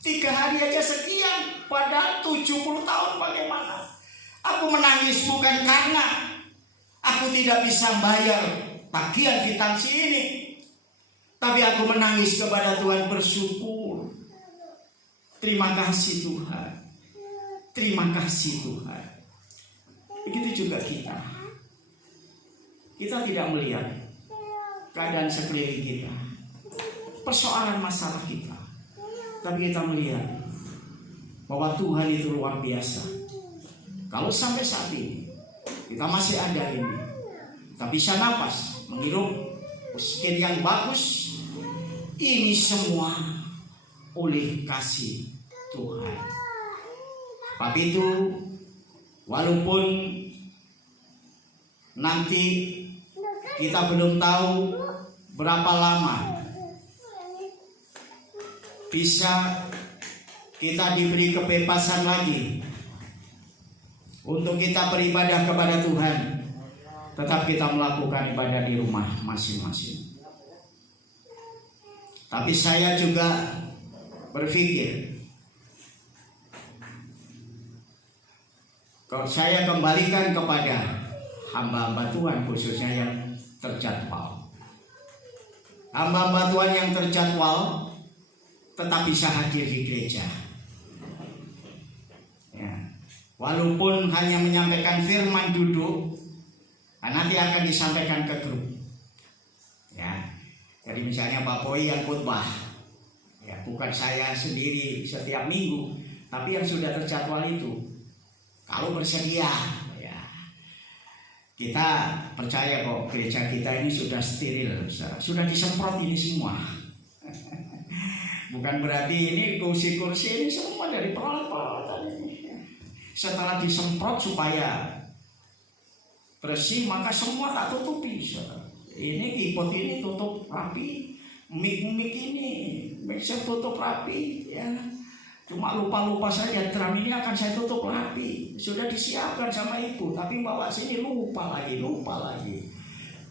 3 hari aja sekian, padahal 70 tahun bagaimana? Aku menangis bukan karena aku tidak bisa bayar tagihan vitansi ini, tapi aku menangis kepada Tuhan bersyukur. Terima kasih Tuhan. Terima kasih Tuhan. Begitu juga kita. Kita tidak melihat keadaan sekeliling kita, persoalan masalah kita, tapi kita melihat bahwa Tuhan itu luar biasa. Kalau sampai saat ini kita masih ada ini, kita bisa napas, menghirup oksigen yang bagus, ini semua oleh kasih Tuhan. Sebab itu, walaupun nanti kita belum tahu berapa lama bisa kita diberi kebebasan lagi untuk kita beribadah kepada Tuhan, tetap kita melakukan ibadah di rumah masing-masing. Tapi saya juga berpikir, kalau saya kembalikan kepada hamba-hamba Tuhan, khususnya yang terjadwal. Hamba-hamba Tuhan yang terjadwal tetap bisa hadir di gereja. Ya. Walaupun hanya menyampaikan firman duduk, nanti akan disampaikan ke grup. Ya. Jadi misalnya Pak Poi yang khotbah, ya, bukan saya sendiri setiap minggu, tapi yang sudah terjadwal itu. Kalau bersedia, ya, kita percaya kok gereja kita ini sudah steril, sudah disemprot ini semua. Bukan berarti ini kursi-kursi ini semua dari peralatan ini. Setelah disemprot supaya bersih, maka semua tak tutupi. Ini keyboard ini tutup rapi, mic ini mixer tutup rapi, ya. Cuma lupa-lupa saja, drum ini akan saya tutup rapi. Sudah disiapkan sama ibu, tapi bawa sini lupa lagi.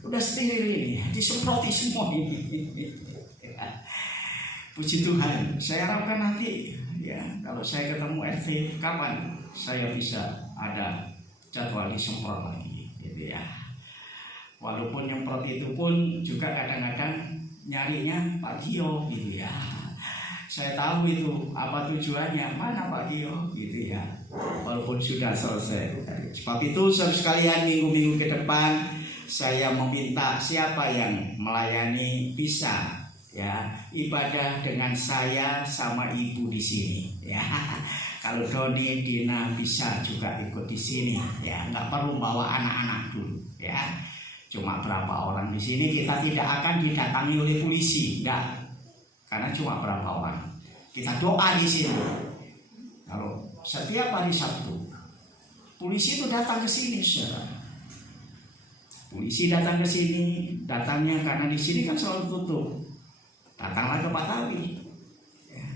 Udah steril ini, disemproti semua ini. Puji Tuhan. Saya harapkan nanti, ya, kalau saya ketemu RT, kapan saya bisa ada jadwal disemprot lagi, gitu ya. Walaupun nyemprot itu pun juga kadang-kadang nyarinya Pak Gio, gitu ya. Saya tahu itu apa tujuannya, mana Pak Gio, gitu ya. Walaupun sudah selesai. Sebab itu saudara sekalian, minggu-minggu ke depan saya meminta siapa yang melayani bisa, ya, ibadah dengan saya sama ibu di sini, ya. Kalau Doni, Dina bisa juga ikut di sini, ya. Nggak perlu bawa anak-anak dulu, ya. Cuma berapa orang di sini, kita tidak akan didatangi oleh polisi, enggak. Karena cuma berapa orang. Kita doa di sini. Kalau setiap hari Sabtu, polisi itu datang ke sini, saudara. Polisi datang ke sini, datangnya karena di sini kan selalu tutup. Datanglah ke Pak Tawi. Ya.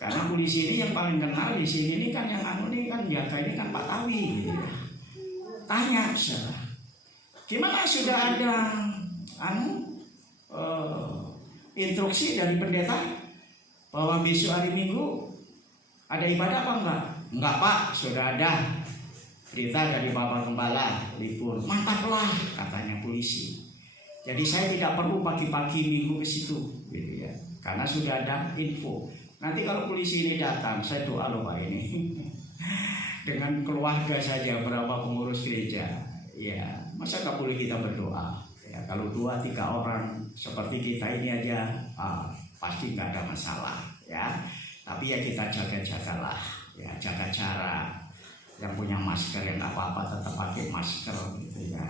Karena polisi ini yang paling kenal di sini ini kan, yang ini kan jaga ini kan Pak Tawi, gitu ya. Tanya, saudara. Gimana, sudah ada instruksi dari pendeta bahwa besok hari Minggu ada ibadah apa enggak? Enggak Pak, sudah ada berita dari Bapak Gembala libur. Mantaplah, katanya polisi. Jadi saya tidak perlu pagi-pagi Minggu ke situ, gitu ya. Karena sudah ada info. Nanti kalau polisi ini datang, saya doa loh Pak ini. Dengan keluarga saja berapa pengurus gereja, ya. Masa nggak boleh kita berdoa? Ya, kalau 2-3 orang seperti kita ini aja, pasti nggak ada masalah, ya. Tapi ya kita jaga-jagalah, ya, jaga jarak. Yang punya masker yang nggak apa-apa tetap pakai masker, gitu ya.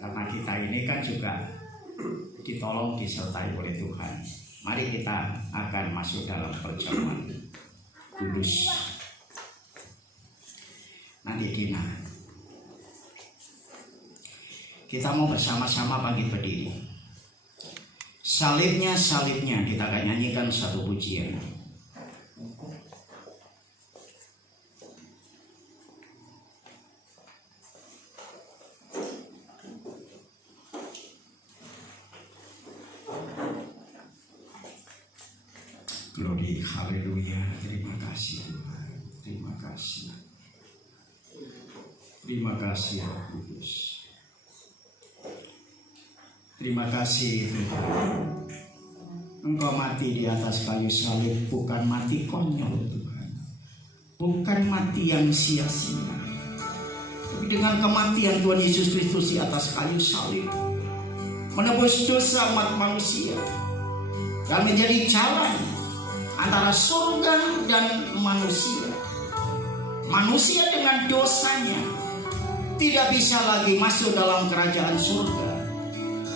Karena kita ini kan juga ditolong disertai oleh Tuhan. Mari kita akan masuk dalam perjamuan kudus. Nanti Dina, kita mau bersama-sama bangkit berdiri. Salibnya, salibnya. Kita akan nyanyikan satu pujian. Glory, haleluya. Terima kasih Tuhan. Terima kasih. Terima kasih Roh Kudus. Terima kasih Tuhan. Engkau mati di atas kayu salib bukan mati konyol Tuhan. Bukan mati yang sia-sia. Tapi dengan kematian Tuhan Yesus Kristus di atas kayu salib menebus dosa umat manusia dan menjadi jalan antara surga dan manusia. Manusia dengan dosanya tidak bisa lagi masuk dalam kerajaan surga.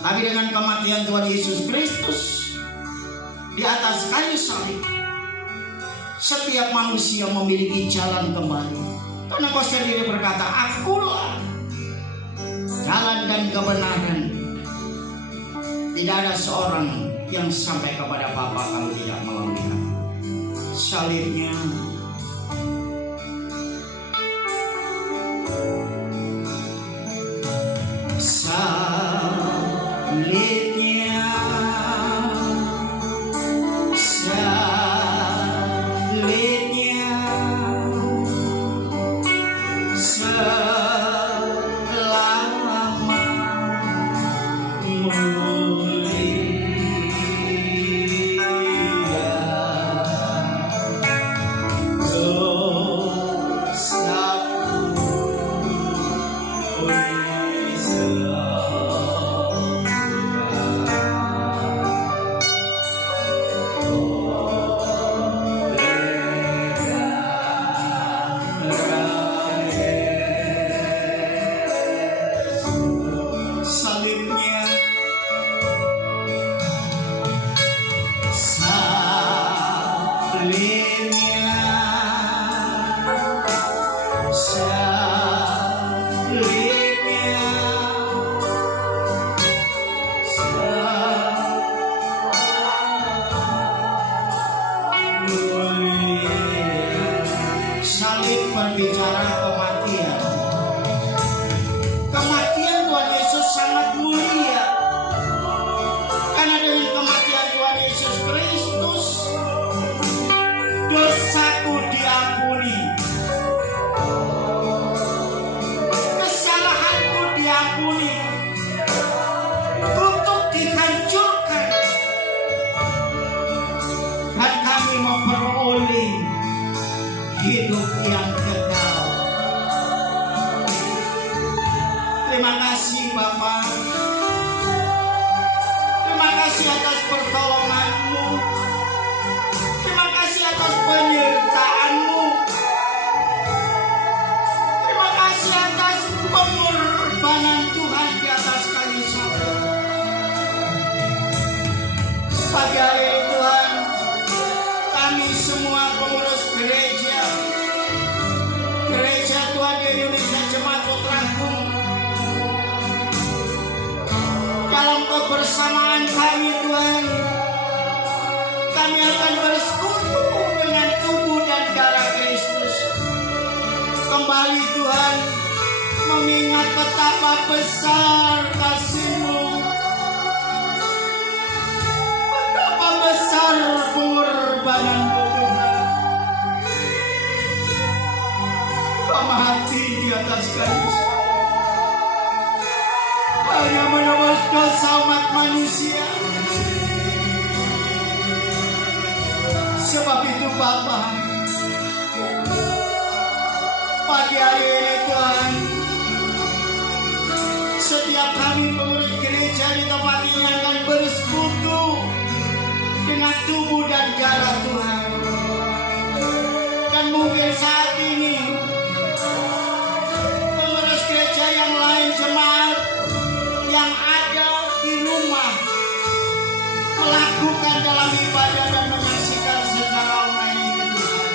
Tapi dengan kematian Tuhan Yesus Kristus di atas kayu salib, setiap manusia memiliki jalan kembali. Karena Kau sendiri berkata, Akulah jalan dan kebenaran. Tidak ada seorang yang sampai kepada Bapa kalau tidak melalui Aku. Salibnya berbicara kematian. Kematian Tuhan Yesus sangat mulia. Karena dengan kematian Tuhan Yesus Kristus, dosaku diampuni, kesalahanku diampuni, kutuk dihancurkan, dan kami memperoleh hidup yang kekal. Terima kasih Bapa. Terima kasih atas pertolongan-Mu. Terima kasih atas penyertaan-Mu. Terima kasih atas pengorbanan Tuhan di atas kayu salib. Pagi hari ini Tuhan, kami semua pengurus gereja Tuhan di Indonesia Jemaat Putragung, dalam kebersamaan kami Tuhan, kami akan bersekutu dengan tubuh dan darah Kristus. Kembali Tuhan, mengingat betapa besar kasih-Mu, betapa besar pengorbanan-Mu Tuhan. Kau mati di atas kayu salib hanya menebus dosa umat manusia. Sebab itu Bapa, pagi hari ini Tuhan, setiap kami pengurus gereja di tempat ini akan bersekutu dengan tubuh dan darah Tuhan. Dan mungkin saat ini pengurus gereja yang lain, jemaat yang ada di rumah, melakukan dalam ibadah dan menyaksikan secara online ini Tuhan.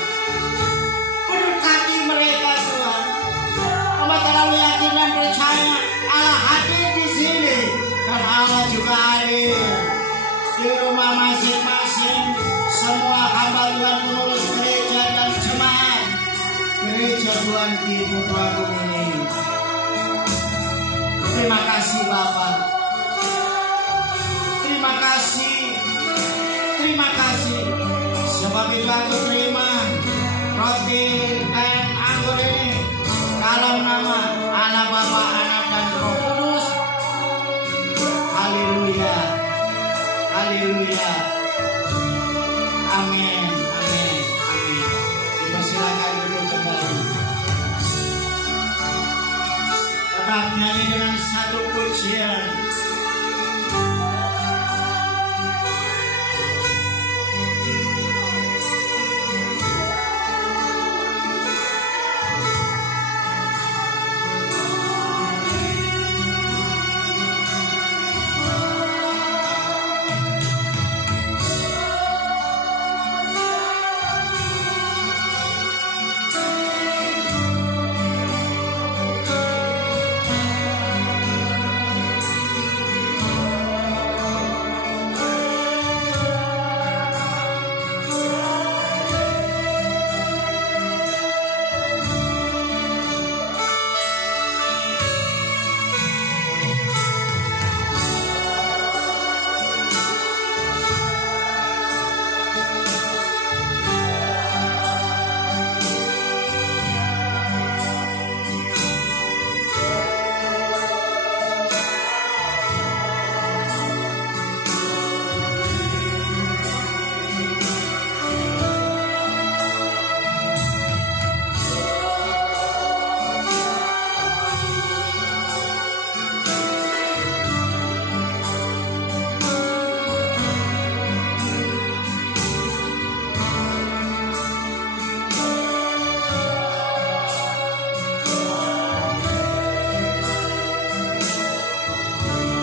Berkati mereka Tuhan. Hamba terlalu yakin dan percaya Allah hadir di sini dan Allah juga hadir di teduhan di putraku ini. Terima kasih Bapa. Terima kasih. Terima kasih. Sebab itu aku terima roti dan anggur ini dalam nama Anak Bapa, Anak dan Roh Kudus. Haleluya. Haleluya. Amin. Amin. Amin. Silakan duduk kembali. Tetap nyanyi dengan satu pujian.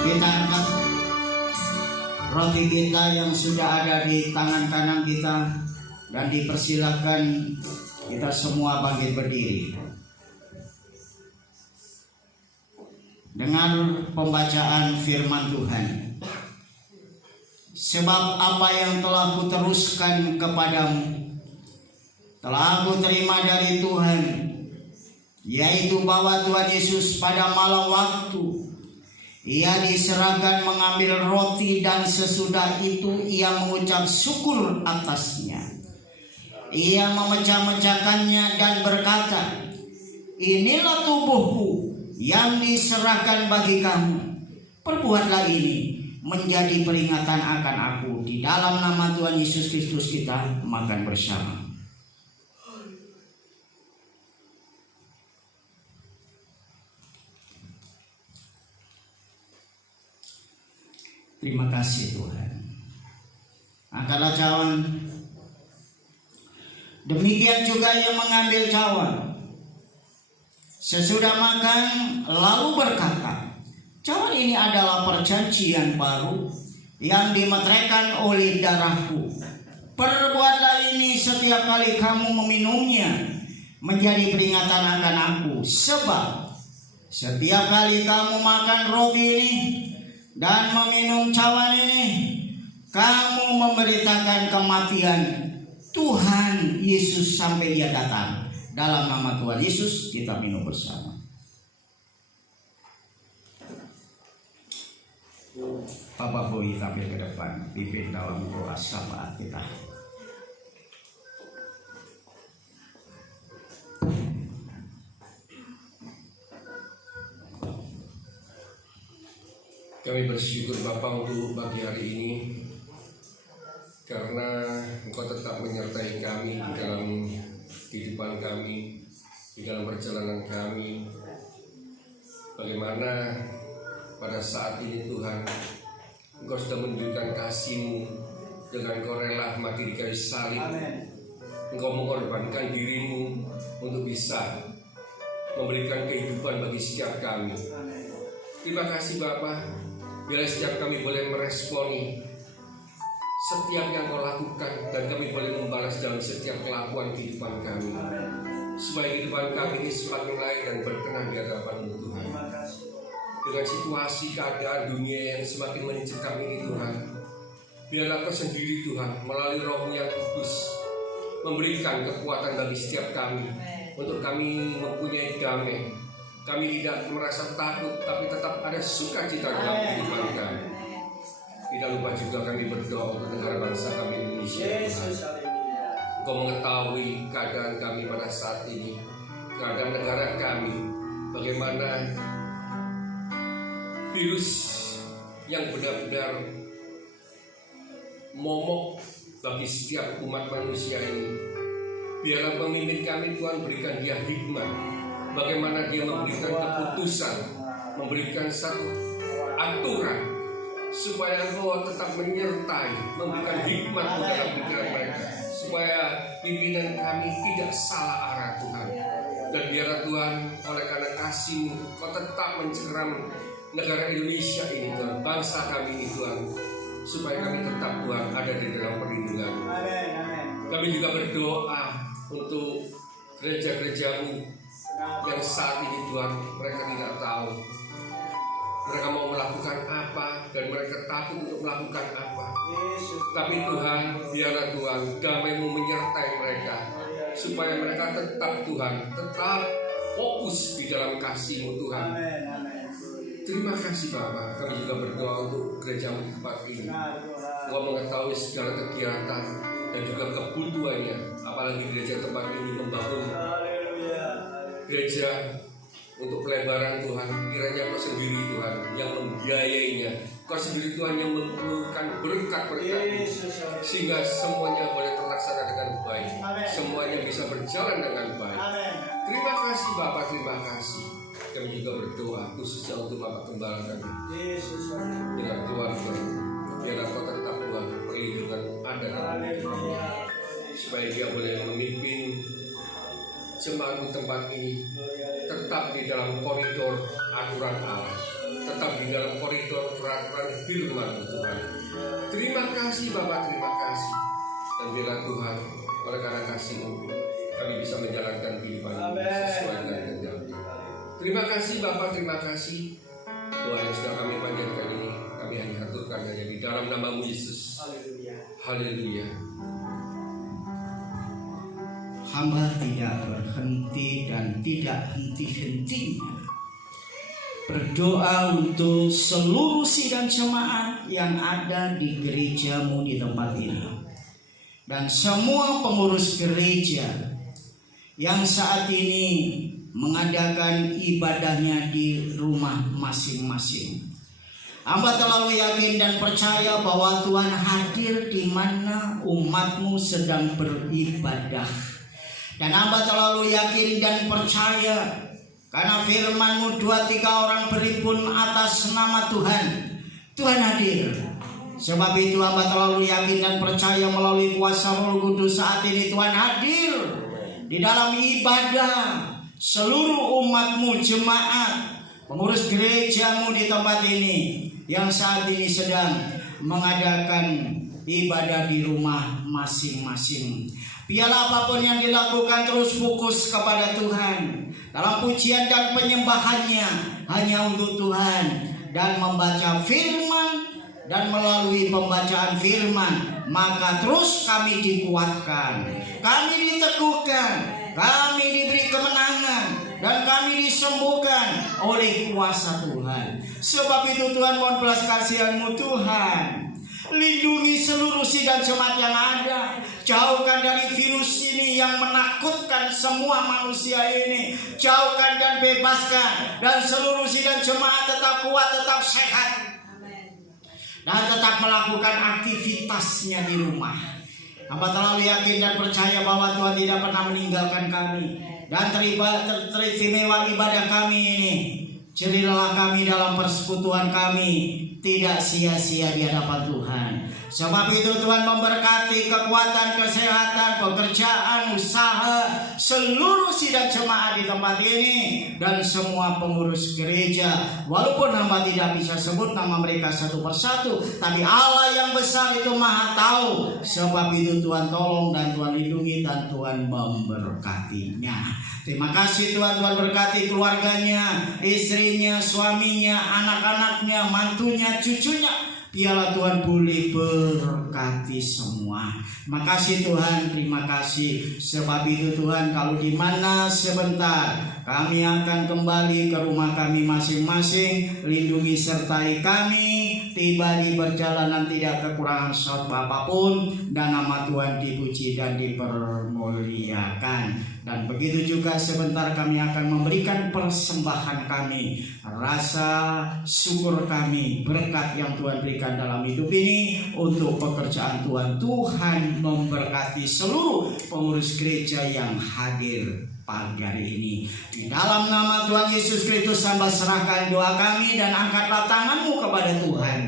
Kita angkat roti kita yang sudah ada di tangan kanan kita dan dipersilakan kita semua bangkit berdiri. Dengan pembacaan firman Tuhan. Sebab apa yang telah kuteruskan kepadamu telah aku terima dari Tuhan, yaitu bahwa Tuhan Yesus pada malam waktu Ia diserahkan mengambil roti dan sesudah itu Ia mengucap syukur atasnya. Ia memecah-mecahkannya dan berkata, inilah tubuhku yang diserahkan bagi kamu. Perbuatlah ini menjadi peringatan akan aku. Di dalam nama Tuhan Yesus Kristus kita makan bersama. Terima kasih Tuhan. Angkatlah cawan. Demikian juga yang mengambil cawan. Sesudah makan lalu berkata, cawan ini adalah perjanjian baru yang dimeteraikan oleh darahku. Perbuatlah ini setiap kali kamu meminumnya menjadi peringatan akan aku. Sebab setiap kali kamu makan roti ini dan meminum cawan ini, kamu memberitakan kematian Tuhan Yesus sampai Ia datang. Dalam nama Tuhan Yesus kita minum bersama. Bapak Boy tampil ke depan, pimpin dalam doa syafaat kita. Kami bersyukur Bapa untuk pagi hari ini, karena Engkau tetap menyertai kami di dalam kehidupan kami, di dalam perjalanan kami. Bagaimana pada saat ini Tuhan, Engkau sudah menunjukkan kasih-Mu dengan Engkau rela mati di kayu salib. Engkau mengorbankan diri-Mu untuk bisa memberikan kehidupan bagi setiap kami. Terima kasih Bapa. Bila setiap kami boleh meresponi setiap yang Kau lakukan, dan kami boleh membalas dalam setiap kelakuan kehidupan kami, supaya kehidupan kami ini semakin layak dan berkenan di hadapan-Mu Tuhan. Dengan situasi keadaan dunia yang semakin mencekam ini Tuhan, biarlah Kau sendiri Tuhan melalui Roh-Mu yang kudus memberikan kekuatan bagi setiap kami, untuk kami mempunyai damai. Kami tidak merasa takut, tapi tetap ada sukacita dalam kehidupan kami. Tidak lupa juga kami berdoa untuk negara bangsa kami Indonesia. Engkau mengetahui keadaan kami pada saat ini, keadaan negara kami, bagaimana virus yang benar-benar momok bagi setiap umat manusia ini. Biarlah pemimpin kami Tuhan berikan dia hikmat, bagaimana dia memberikan keputusan, memberikan satu aturan, supaya Engkau tetap menyertai, memberikan hikmat dalam pikiran mereka, supaya pimpinan kami tidak salah arah Tuhan. Dan biarlah Tuhan, oleh karena kasih-Mu, Kau tetap mencengkeram negara Indonesia ini Tuhan, bangsa kami ini Tuhan, supaya kami tetap Tuhan ada di dalam perlindungan. Kami juga berdoa untuk gereja-gereja-Mu yang saat ini Tuhan, mereka tidak tahu mereka mau melakukan apa dan mereka takut untuk melakukan apa. Tapi Tuhan, biarlah Tuhan damai-Mu menyertai mereka, supaya mereka tetap Tuhan, tetap fokus di dalam kasih-Mu Tuhan. Terima kasih Bapa. Kami juga berdoa untuk gereja-Mu di tempat ini. Engkau mengetahui segala kegiatan dan juga kebutuhannya, apalagi gereja tempat ini membangun gereja untuk pelebaran Tuhan. Kiranya Kau sendiri Tuhan yang membiayainya, Kau sendiri Tuhan yang memberikan berkat-berkat, sehingga semuanya boleh terlaksana dengan baik, semuanya bisa berjalan dengan baik. Terima kasih Bapak, terima kasih. Kami juga berdoa khususnya untuk Bapak Gembala kami. Biarlah Tuhan, biarlah Kau tetap Tuhan perlindungan ada dalam hidupnya, supaya dia boleh memimpin jemaat di tempat ini tetap di dalam koridor aturan Allah, tetap di dalam koridor peraturan firman Tuhan. Terima kasih Bapak, terima kasih. Dan biarlah Tuhan, oleh karena kasih-Mu, kami bisa menjalankan kehidupan ini sesuai dengan kehendak-Mu. Terima kasih Bapak, terima kasih. Doa yang sudah kami panjatkan ini, kami hanya aturkan hanya di dalam nama-Mu Yesus. Haleluya. Hamba tidak berhenti dan tidak henti-hentinya berdoa untuk seluruh sidang jemaat yang ada di gereja-Mu di tempat ini, dan semua pengurus gereja yang saat ini mengadakan ibadahnya di rumah masing-masing. Hamba terlalu yakin dan percaya bahwa Tuhan hadir di mana umat-Mu sedang beribadah. Dan hamba terlalu yakin dan percaya, karena firman-Mu 2-3 orang berhimpun atas nama Tuhan, Tuhan hadir. Sebab itu hamba terlalu yakin dan percaya melalui kuasa Roh Kudus saat ini Tuhan hadir di dalam ibadah seluruh umat-Mu, jemaat, pengurus gereja-Mu di tempat ini yang saat ini sedang mengadakan ibadah di rumah masing-masing. Biarlah apapun yang dilakukan terus fokus kepada Tuhan, dalam pujian dan penyembahannya hanya untuk Tuhan, dan membaca firman, dan melalui pembacaan firman maka terus kami dikuatkan, kami diteguhkan, kami diberi kemenangan, dan kami disembuhkan oleh kuasa Tuhan. Sebab itu Tuhan, mohon belas kasihan-Mu Tuhan, lindungi seluruh sidang jemaat yang ada. Jauhkan dari virus ini yang menakutkan semua manusia ini. Jauhkan dan bebaskan. Dan seluruh sidang jemaat tetap kuat, tetap sehat, dan tetap melakukan aktivitasnya di rumah. Hamba terlalu yakin dan percaya bahwa Tuhan tidak pernah meninggalkan kami. Dan teristimewa ibadah kami ini, jadilah kami dalam persekutuan kami tidak sia-sia di hadapan Tuhan. Sebab itu Tuhan memberkati kekuatan, kesehatan, pekerjaan, usaha seluruh sidang jemaat di tempat ini dan semua pengurus gereja. Walaupun hamba tidak bisa sebut nama mereka satu persatu, tapi Allah yang besar itu Maha tahu. Sebab itu Tuhan tolong dan Tuhan lindungi dan Tuhan memberkatinya. Terima kasih Tuhan, Tuhan berkati keluarganya, istrinya, suaminya, anak-anaknya, mantunya, cucunya. Biarlah Tuhan boleh berkati semua. Makasih Tuhan, terima kasih. Sebab itu Tuhan, kalau di mana sebentar kami akan kembali ke rumah kami masing-masing, lindungi sertai kami, tiba di perjalanan tidak kekurangan suatu apapun, dan nama Tuhan dipuji dan dipermuliakan. Dan begitu juga sebentar kami akan memberikan persembahan kami, rasa syukur kami, berkat yang Tuhan berikan dalam hidup ini untuk pekerjaan Tuhan. Tuhan memberkati seluruh pengurus gereja yang hadir pagi hari ini. Di dalam nama Tuhan Yesus Kristus, hamba serahkan doa kami dan angkatlah tanganmu kepada Tuhan.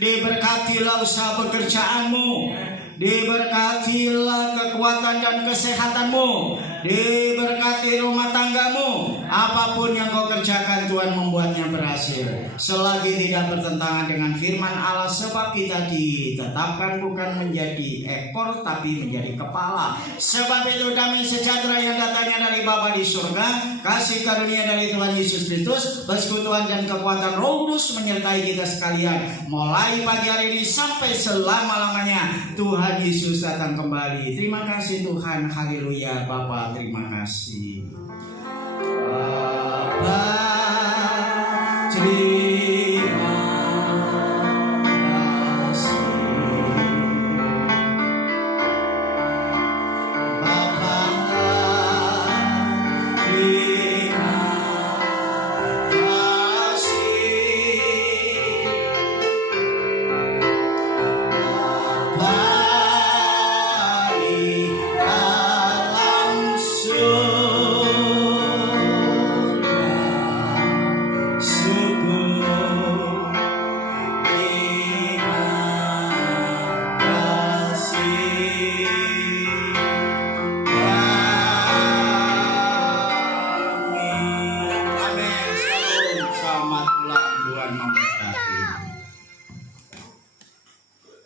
Diberkatilah usaha pekerjaanmu, diberkatilah kekuatan dan kesehatanmu, diberkati rumah tanggamu. Apapun yang kau kerjakan, Tuhan membuatnya berhasil, selagi tidak bertentangan dengan firman Allah. Sebab kita ditetapkan bukan menjadi ekor, tapi menjadi kepala. Sebab itu damai sejahtera yang datangnya dari Bapa di surga, kasih karunia dari Tuhan Yesus Kristus, persekutuan dan kekuatan Roh Kudus menyertai kita sekalian, mulai pagi hari ini sampai selama-lamanya. Tuhan Yesus datang kembali. Terima kasih Tuhan. Haleluya. Bapa, terima kasih. Bapa, terima kasih. Bapa, terima kasih. Selamat ulang, Tuhan memberkati.